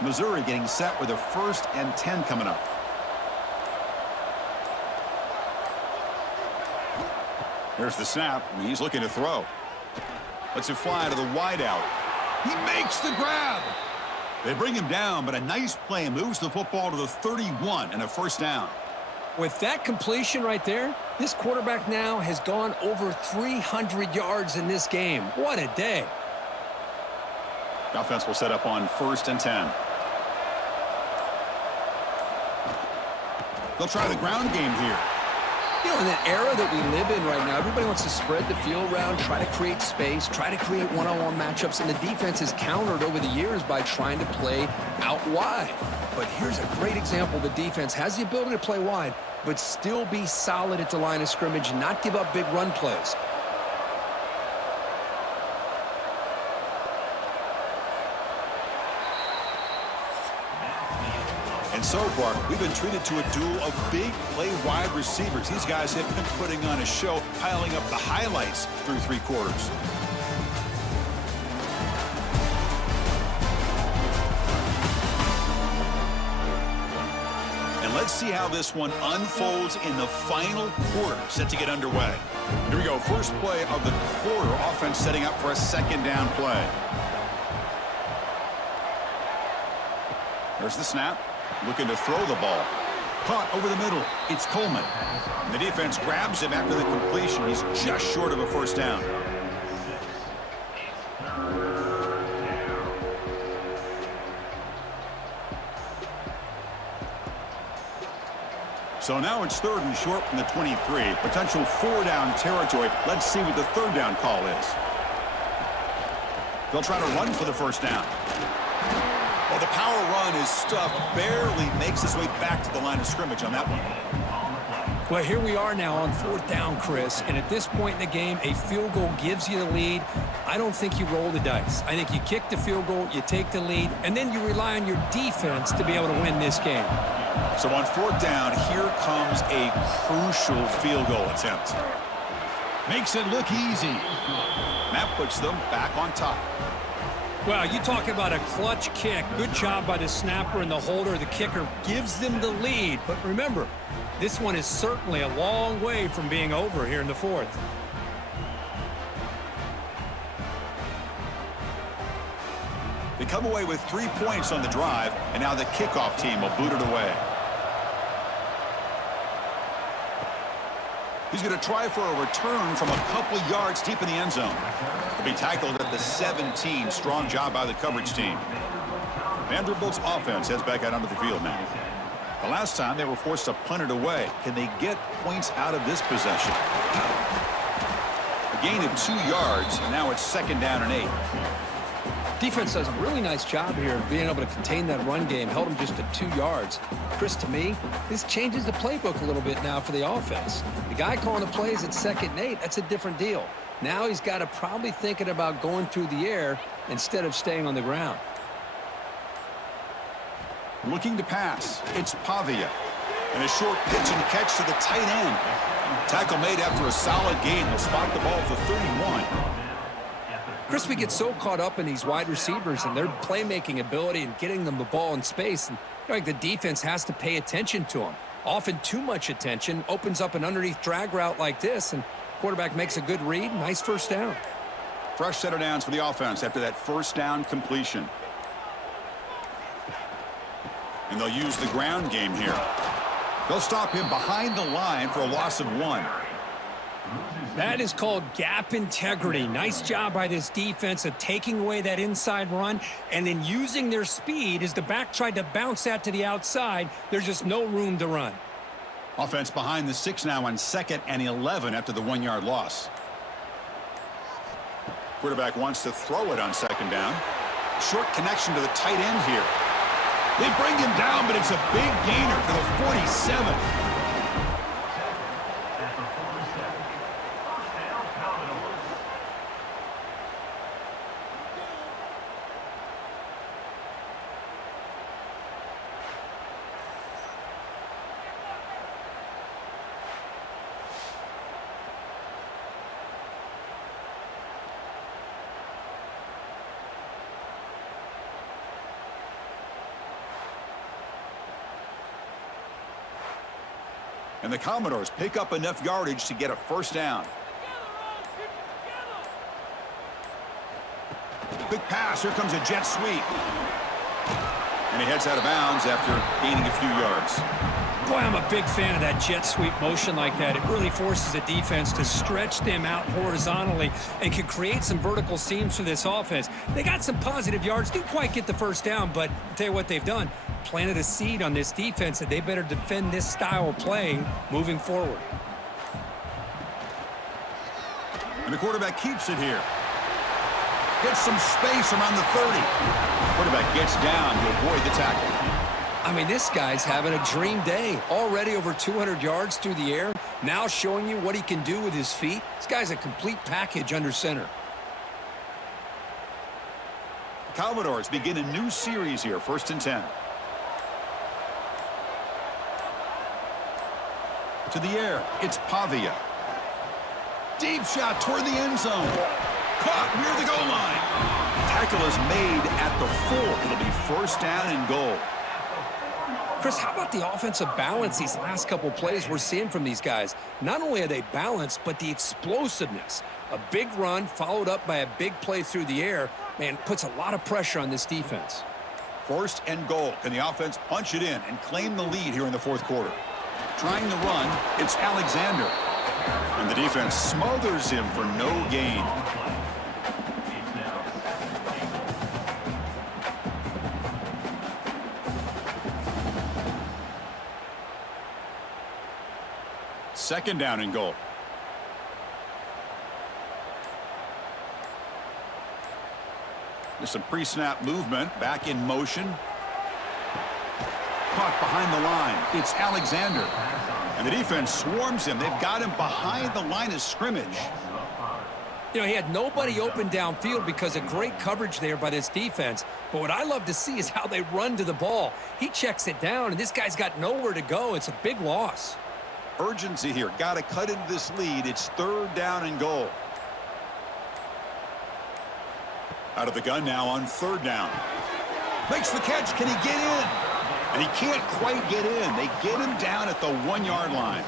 Missouri getting set with a 1st and 10 coming up. Here's the snap, and he's looking to throw. Lets it fly to the wideout. He makes the grab. They bring him down, but a nice play moves the football to the 31 and a first down. With that completion right there, this quarterback now has gone over 300 yards in this game. What a day. The offense will set up on 1st and 10. They'll try the ground game here. You know, in that era that we live in right now, everybody wants to spread the field around, try to create space, try to create one-on-one matchups, and the defense is countered over the years by trying to play out wide. But here's a great example. The defense has the ability to play wide, but still be solid at the line of scrimmage and not give up big run plays. And so far, we've been treated to a duel of big play wide receivers. These guys have been putting on a show, piling up the highlights through 3 quarters. And let's see how this one unfolds in the final quarter, set to get underway. Here we go, first play of the quarter, offense setting up for a 2nd down play. There's the snap. Looking to throw the ball. Caught over the middle. It's Coleman. And the defense grabs him after the completion. He's just short of a first down. So now it's 3rd and short from the 23. Potential 4-down territory. Let's see what the 3rd down call is. They'll try to run for the first down. Well, the power run is stuffed, barely makes his way back to the line of scrimmage on that one. Well, here we are now on 4th down, Chris, and at this point in the game, a field goal gives you the lead. I don't think you roll the dice. I think you kick the field goal, you take the lead, and then you rely on your defense to be able to win this game. So on 4th down, here comes a crucial field goal attempt. Makes it look easy. That puts them back on top. Well, you talk about a clutch kick. Good job by the snapper and the holder. The kicker gives them the lead. But remember, this one is certainly a long way from being over here in the 4th. They come away with 3 points on the drive, and now the kickoff team will boot it away. He's going to try for a return from a couple yards deep in the end zone. He'll be tackled at the 17. Strong job by the coverage team. Vanderbilt's offense heads back out onto the field now. The last time they were forced to punt it away. Can they get points out of this possession? A gain of 2 yards, and now it's 2nd down and 8. Defense does a really nice job here of being able to contain that run game, held them just to 2 yards. Chris, to me, this changes the playbook a little bit now for the offense. The guy calling the plays at 2nd and 8, that's a different deal. Now he's got to probably thinking about going through the air instead of staying on the ground. Looking to pass. It's Pavia. And a short pitch and catch to the tight end. Tackle made after a solid gain. Will spot the ball at the 31. Chris, we get so caught up in these wide receivers and their playmaking ability and getting them the ball in space. And like the defense has to pay attention to them. Often too much attention opens up an underneath drag route like this, and quarterback makes a good read. Nice first down. Fresh set of downs for the offense after that first down completion. And they'll use the ground game here. They'll stop him behind the line for a loss of 1. That is called gap integrity. Nice job by this defense of taking away that inside run and then using their speed as the back tried to bounce that to the outside. There's just no room to run. Offense behind the 6 now on 2nd and 11 after the 1-yard loss. Quarterback wants to throw it on 2nd down. Short connection to the tight end here. They bring him down, but it's a big gainer to the 47. And the Commodores pick up enough yardage to get a first down. Big pass. Here comes a jet sweep. And he heads out of bounds after gaining a few yards. Boy, I'm a big fan of that jet sweep motion like that. It really forces a defense to stretch them out horizontally and can create some vertical seams for this offense. They got some positive yards. Didn't quite get the first down, but I'll tell you what they've done. Planted a seed on this defense that they better defend this style of play moving forward. And the quarterback keeps it here. Gets some space around the 30. Quarterback gets down to avoid the tackle. I mean, this guy's having a dream day. Already over 200 yards through the air. Now showing you what he can do with his feet. This guy's a complete package under center. The Commodores begin a new series here, 1st and 10. To the air, it's Pavia. Deep shot toward the end zone. Caught near the goal line. Tackle is made at the 4. It'll be first down and goal. Chris, how about the offensive balance these last couple plays we're seeing from these guys? Not only are they balanced, but the explosiveness. A big run followed up by a big play through the air, man, puts a lot of pressure on this defense. 1st and goal. Can the offense punch it in and claim the lead here in the 4th quarter? Trying to run, it's Alexander. And the defense smothers him for no gain. Second down and goal. There's some pre-snap movement. Back in motion. Caught behind the line. It's Alexander. And the defense swarms him. They've got him behind the line of scrimmage. You know, he had nobody open downfield because of great coverage there by this defense. But what I love to see is how they run to the ball. He checks it down, and this guy's got nowhere to go. It's a big loss. Urgency here. Got to cut into this lead. It's 3rd down and goal. Out of the gun now on 3rd down. Makes the catch. Can he get in? And he can't quite get in. They get him down at the 1-yard line.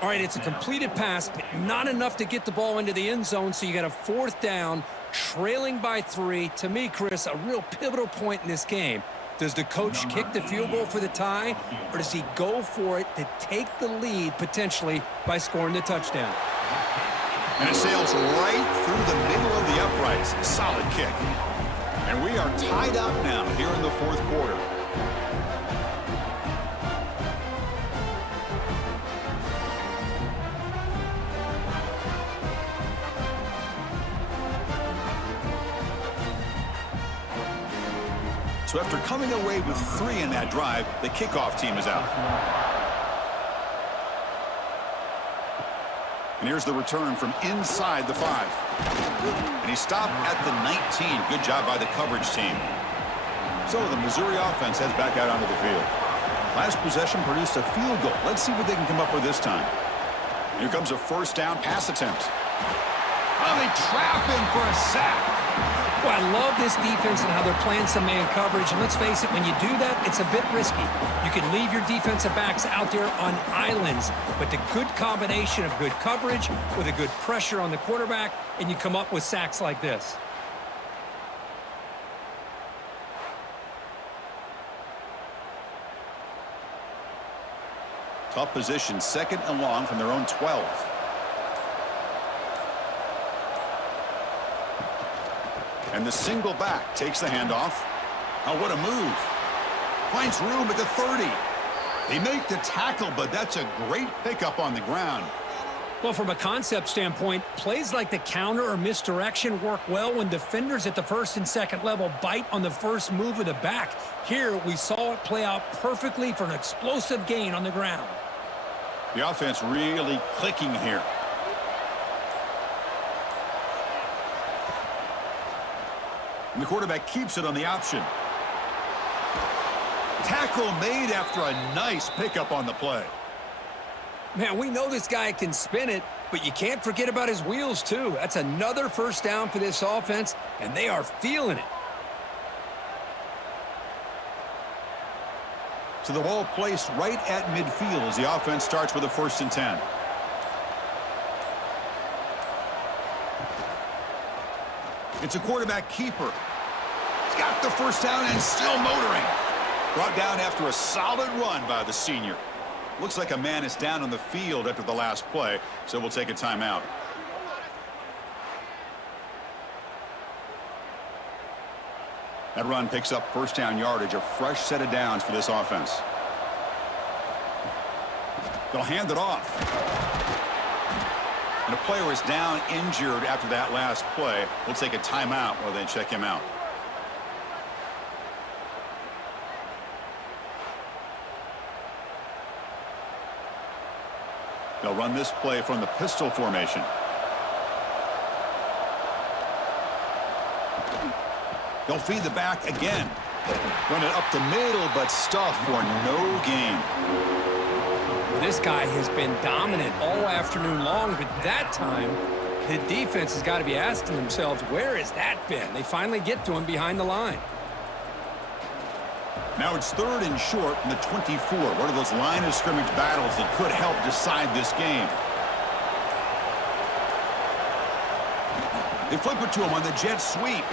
All right, it's a completed pass, but not enough to get the ball into the end zone, so you got a 4th down, trailing by 3. To me, Chris, a real pivotal point in this game. Does the coach kick the field goal for the tie, or does he go for it to take the lead potentially by scoring the touchdown? And it sails right through the middle of the uprights. Solid kick. And we are tied up now here in the 4th quarter. So after coming away with 3 in that drive, the kickoff team is out. And here's the return from inside the 5. And he stopped at the 19. Good job by the coverage team. So the Missouri offense heads back out onto the field. Last possession produced a field goal. Let's see what they can come up with this time. Here comes a first down pass attempt. Oh, they trap him for a sack. Well, I love this defense and how they're playing some man coverage. And let's face it, when you do that, it's a bit risky. You can leave your defensive backs out there on islands, but the good combination of good coverage with a good pressure on the quarterback, and you come up with sacks like this. Tough position, 2nd and long from their own 12. And the single back takes the handoff. Oh, what a move. Finds room at the 30. They make the tackle, but that's a great pickup on the ground. Well, from a concept standpoint, plays like the counter or misdirection work well when defenders at the 1st and 2nd level bite on the first move of the back. Here, we saw it play out perfectly for an explosive gain on the ground. The offense really clicking here. And the quarterback keeps it on the option. Tackle made after a nice pickup on the play. Man, we know this guy can spin it, but you can't forget about his wheels, too. That's another first down for this offense, and they are feeling it. So the ball placed right at midfield as the offense starts with a 1st and 10. It's a quarterback keeper. He's got the first down and still motoring. Brought down after a solid run by the senior. Looks like a man is down on the field after the last play, so we'll take a timeout. That run picks up first down yardage, a fresh set of downs for this offense. They'll hand it off. And a player is down injured after that last play. We'll take a timeout while they check him out. They'll run this play from the pistol formation. They'll feed the back again. Run it up the middle, but stuff for no gain. Well, this guy has been dominant all afternoon long, but that time, the defense has got to be asking themselves, where has that been? They finally get to him behind the line. Now it's 3rd and short from the 24. One of those line of scrimmage battles that could help decide this game. They flip it to him on the jet sweep.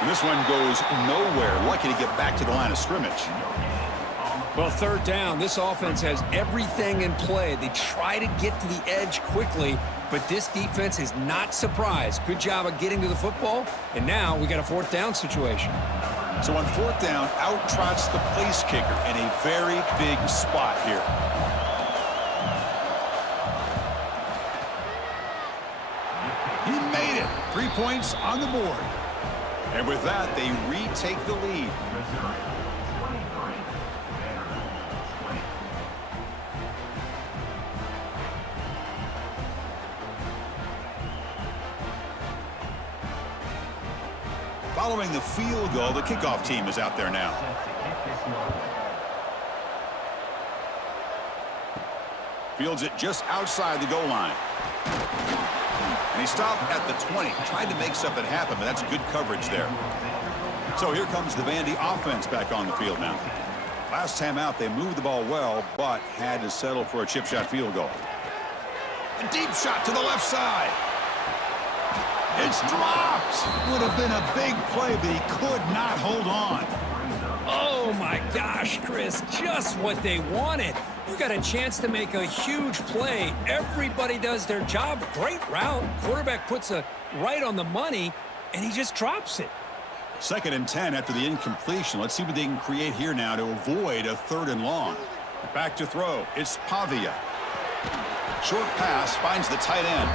And this one goes nowhere. Lucky to get back to the line of scrimmage. Well, 3rd down, this offense has everything in play. They try to get to the edge quickly, but this defense is not surprised. Good job of getting to the football, and now we got a 4th down situation. So on 4th down, out trots the place kicker in a very big spot here. He made it. 3 points on the board. And with that, they retake the lead. Following the field goal, the kickoff team is out there now. Fields it just outside the goal line. And he stopped at the 20. Tried to make something happen, but that's good coverage there. So here comes the Vandy offense back on the field now. Last time out, they moved the ball well, but had to settle for a chip shot field goal. A deep shot to the left side. It's dropped. Would have been a big play, but he could not hold on. Oh, my gosh, Chris, just what they wanted. You got a chance to make a huge play. Everybody does their job. Great route. Quarterback puts it right on the money, and he just drops it. 2nd and 10 after the incompletion. Let's see what they can create here now to avoid a 3rd and long. Back to throw. It's Pavia. Short pass finds the tight end.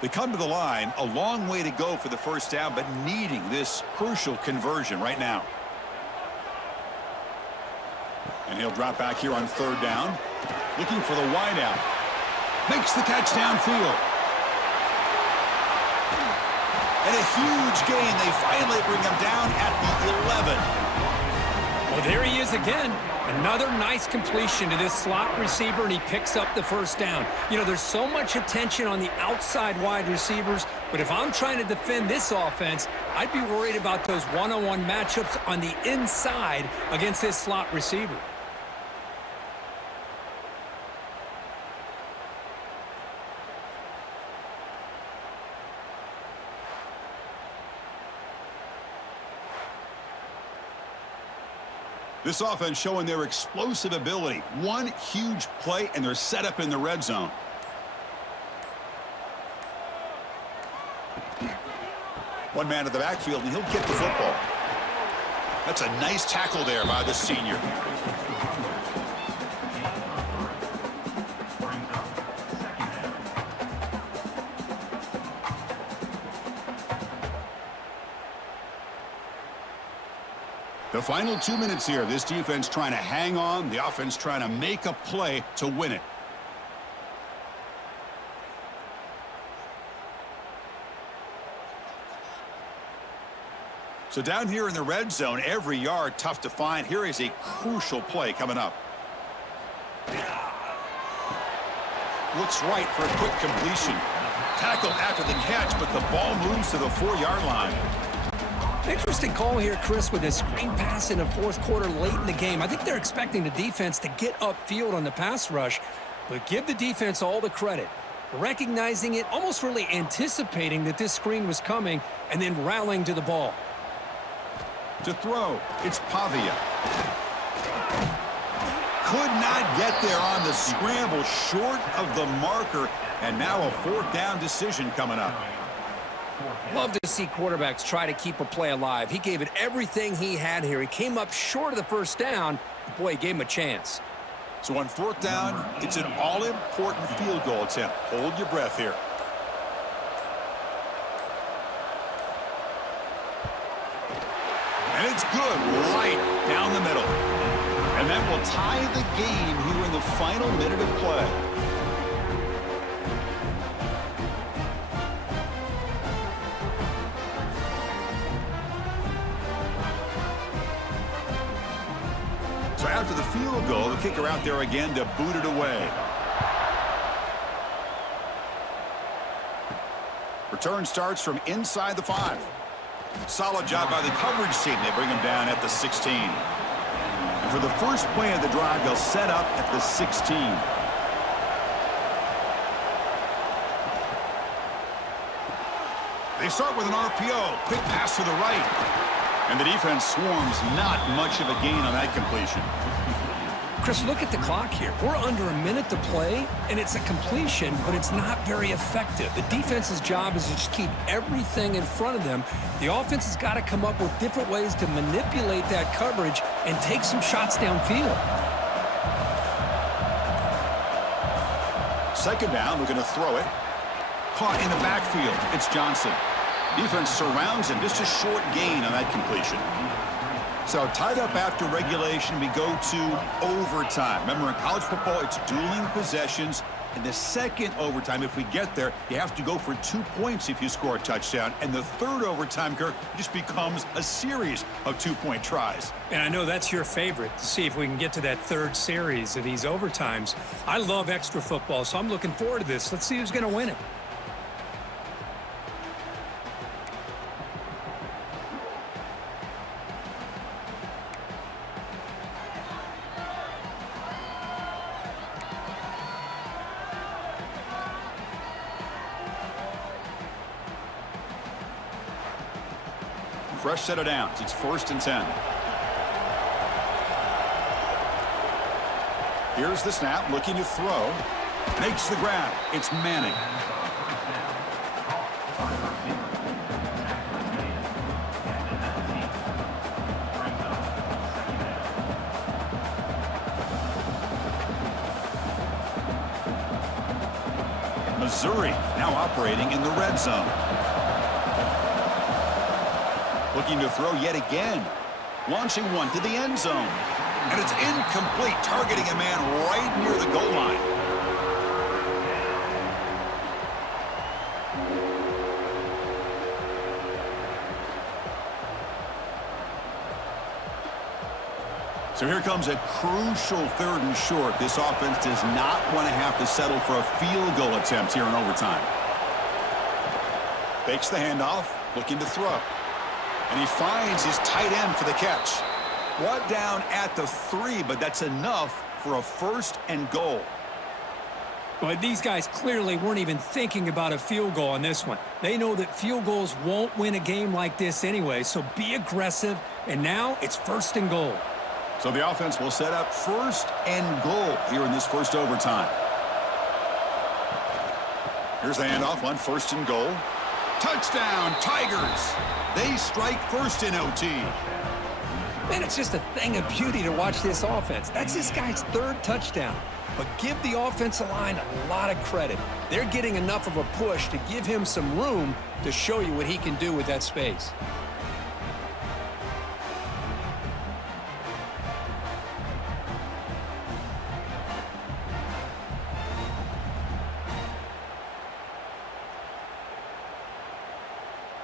They come to the line, a long way to go for the first down, but needing this crucial conversion right now. And he'll drop back here on third down, looking for the wideout. Makes the catch downfield. And a huge gain. They finally bring him down at the 11. Well, there he is again. Another nice completion to this slot receiver, and he picks up the first down. You know, there's so much attention on the outside wide receivers, but if I'm trying to defend this offense, I'd be worried about those one-on-one matchups on the inside against this slot receiver. This offense showing their explosive ability. One huge play, and they're set up in the red zone. One man to the backfield, and he'll get the football. That's a nice tackle there by the senior. The final 2 minutes here. This defense trying to hang on. The offense trying to make a play to win it. So down here in the red zone, every yard tough to find. Here is a crucial play coming up. Looks right for a quick completion. Tackled after the catch, but the ball moves to the 4-yard line. Interesting call here, Chris, with a screen pass in the fourth quarter late in the game. I think they're expecting the defense to get upfield on the pass rush, but give the defense all the credit. Recognizing it, almost really anticipating that this screen was coming, and then rallying to the ball. To throw, it's Pavia. Could not get there on the scramble, short of the marker, and now a fourth down decision coming up. Love to see quarterbacks try to keep a play alive. He gave it everything he had here. He came up short of the first down. Boy, he gave him a chance. So on fourth down, it's an all-important field goal attempt. Hold your breath here. And it's good, right down the middle. And that will tie the game here in the final minute of play. So after the field goal, the kicker out there again to boot it away. Return starts from inside the 5. Solid job by the coverage team. They bring him down at the 16. And for the first play of the drive, they'll set up at the 16. They start with an RPO. Quick pass to the right. And the defense swarms. Not much of a gain on that completion. Chris, look at the clock here. We're under a minute to play, and it's a completion, but it's not very effective. The defense's job is to just keep everything in front of them. The offense has got to come up with different ways to manipulate that coverage and take some shots downfield. Second down, we're going to throw it. Caught in the backfield. It's Johnson. Defense surrounds him. Just a short gain on that completion. So tied up after regulation, we go to overtime. Remember, in college football, it's dueling possessions. In the second overtime, if we get there, you have to go for 2 points if you score a touchdown. And the third overtime, Kirk, just becomes a series of 2-point tries. And I know that's your favorite, to see if we can get to that third series of these overtimes. I love extra football, so I'm looking forward to this. Let's see who's going to win it. Fresh set of downs. It's 1st and 10. Here's the snap, looking to throw. Makes the grab. It's Manning. Missouri, now operating in the red zone. Looking to throw yet again. Launching one to the end zone. And it's incomplete, targeting a man right near the goal line. So here comes a crucial 3rd and short. This offense does not want to have to settle for a field goal attempt here in overtime. Fakes the handoff, looking to throw. And he finds his tight end for the catch. Brought down at the 3, but that's enough for a 1st and goal. But these guys clearly weren't even thinking about a field goal on this one. They know that field goals won't win a game like this anyway, so be aggressive. And now it's 1st and goal. So the offense will set up 1st and goal here in this first overtime. Here's the handoff on 1st and goal. Touchdown, Tigers! They strike first in OT. Man, it's just a thing of beauty to watch this offense. That's this guy's 3rd touchdown. But give the offensive line a lot of credit. They're getting enough of a push to give him some room to show you what he can do with that space.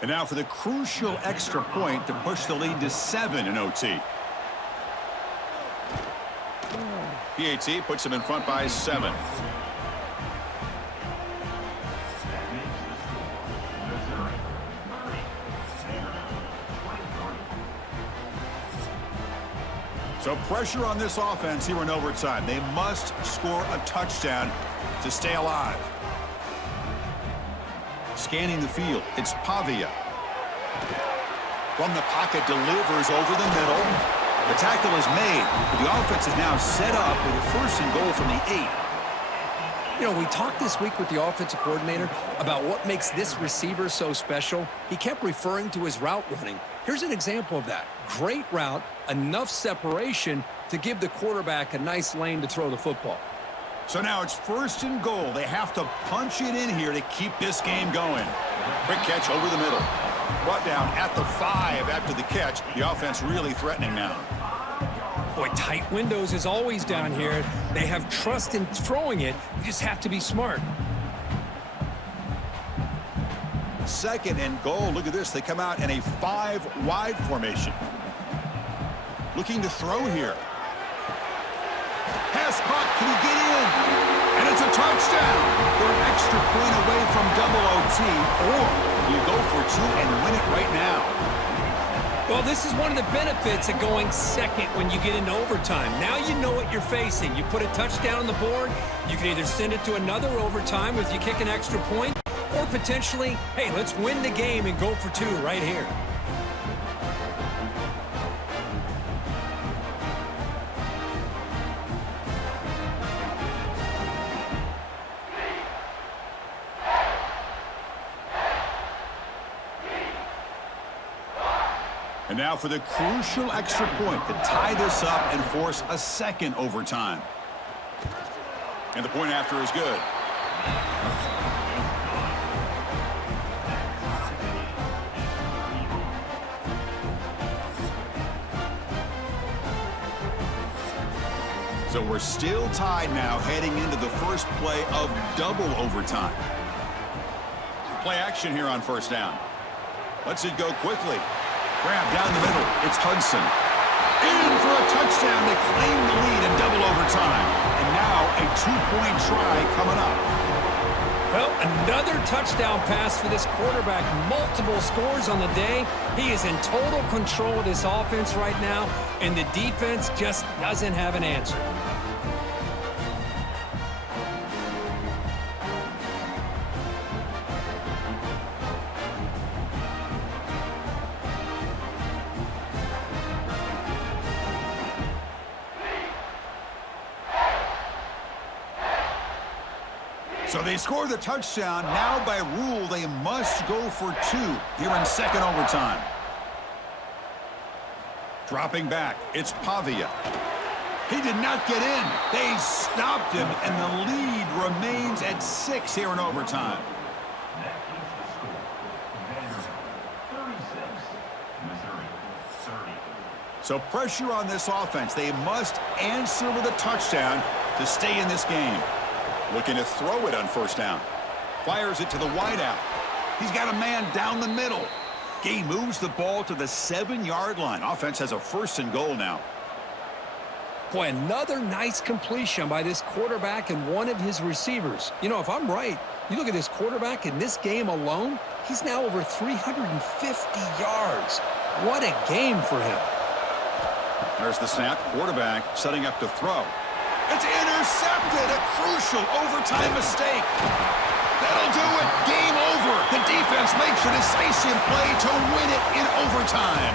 And now for the crucial extra point to push the lead to 7 in OT. PAT puts him in front by 7. So pressure on this offense here in overtime. They must score a touchdown to stay alive. Scanning the field, it's Pavia. From the pocket, delivers over the middle. The tackle is made, but the offense is now set up with a 1st and goal from the 8. You know, we talked this week with the offensive coordinator about what makes this receiver so special. He kept referring to his route running. Here's an example of that. Great route, enough separation to give the quarterback a nice lane to throw the football. So now it's 1st and goal. They have to punch it in here to keep this game going. Quick catch over the middle. Brought down at the 5 after the catch. The offense really threatening now. Boy, tight windows is always down here. They have trust in throwing it. You just have to be smart. 2nd and goal. Look at this. They come out in a 5-wide formation. Looking to throw here. Pass caught. Can he get in? And it's a touchdown. They're an extra point away from double OT, or you go for 2 and win it right now. Well, this is one of the benefits of going 2nd when you get into overtime. Now you know what you're facing. You put a touchdown on the board, you can either send it to another overtime if you kick an extra point, or potentially, hey, let's win the game and go for 2 right here. And now for the crucial extra point to tie this up and force a 2nd overtime. And the point after is good. So we're still tied now heading into the first play of double overtime. Play action here on 1st down. Lets it go quickly. Grab down the middle. It's Hudson. In for a touchdown to claim the lead in double overtime. And now a 2-point try coming up. Well, another touchdown pass for this quarterback. Multiple scores on the day. He is in total control of this offense right now, and the defense just doesn't have an answer. So they score the touchdown. Now by rule, they must go for 2 here in 2nd overtime. Dropping back, it's Pavia. He did not get in. They stopped him, and the lead remains at 6 here in overtime. So pressure on this offense. They must answer with a touchdown to stay in this game. Looking to throw it on first down. Fires it to the wideout. He's got a man down the middle. He moves the ball to the 7-yard line. Offense has a 1st and goal now. Boy, another nice completion by this quarterback and one of his receivers. You know, if I'm right, you look at this quarterback in this game alone, he's now over 350 yards. What a game for him. There's the snap. Quarterback setting up to throw. It's intercepted. A crucial overtime mistake. That'll do it. Game over. The defense makes a decisive play to win it in overtime.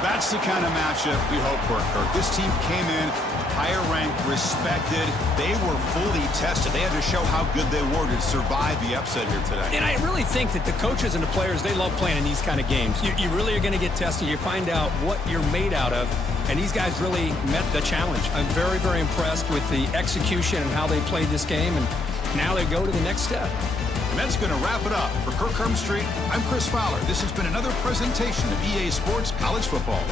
That's the kind of matchup we hope for, Kirk. This team came in higher ranked, respected. They were fully tested. They had to show how good they were to survive the upset here today. And I really think that the coaches and the players, they love playing in these kind of games. You really are going to get tested. You find out what you're made out of. And these guys really met the challenge. I'm very, very impressed with the execution and how they played this game. And now they go to the next step. And that's going to wrap it up. For Kirk Street, I'm Chris Fowler. This has been another presentation of EA Sports College Football.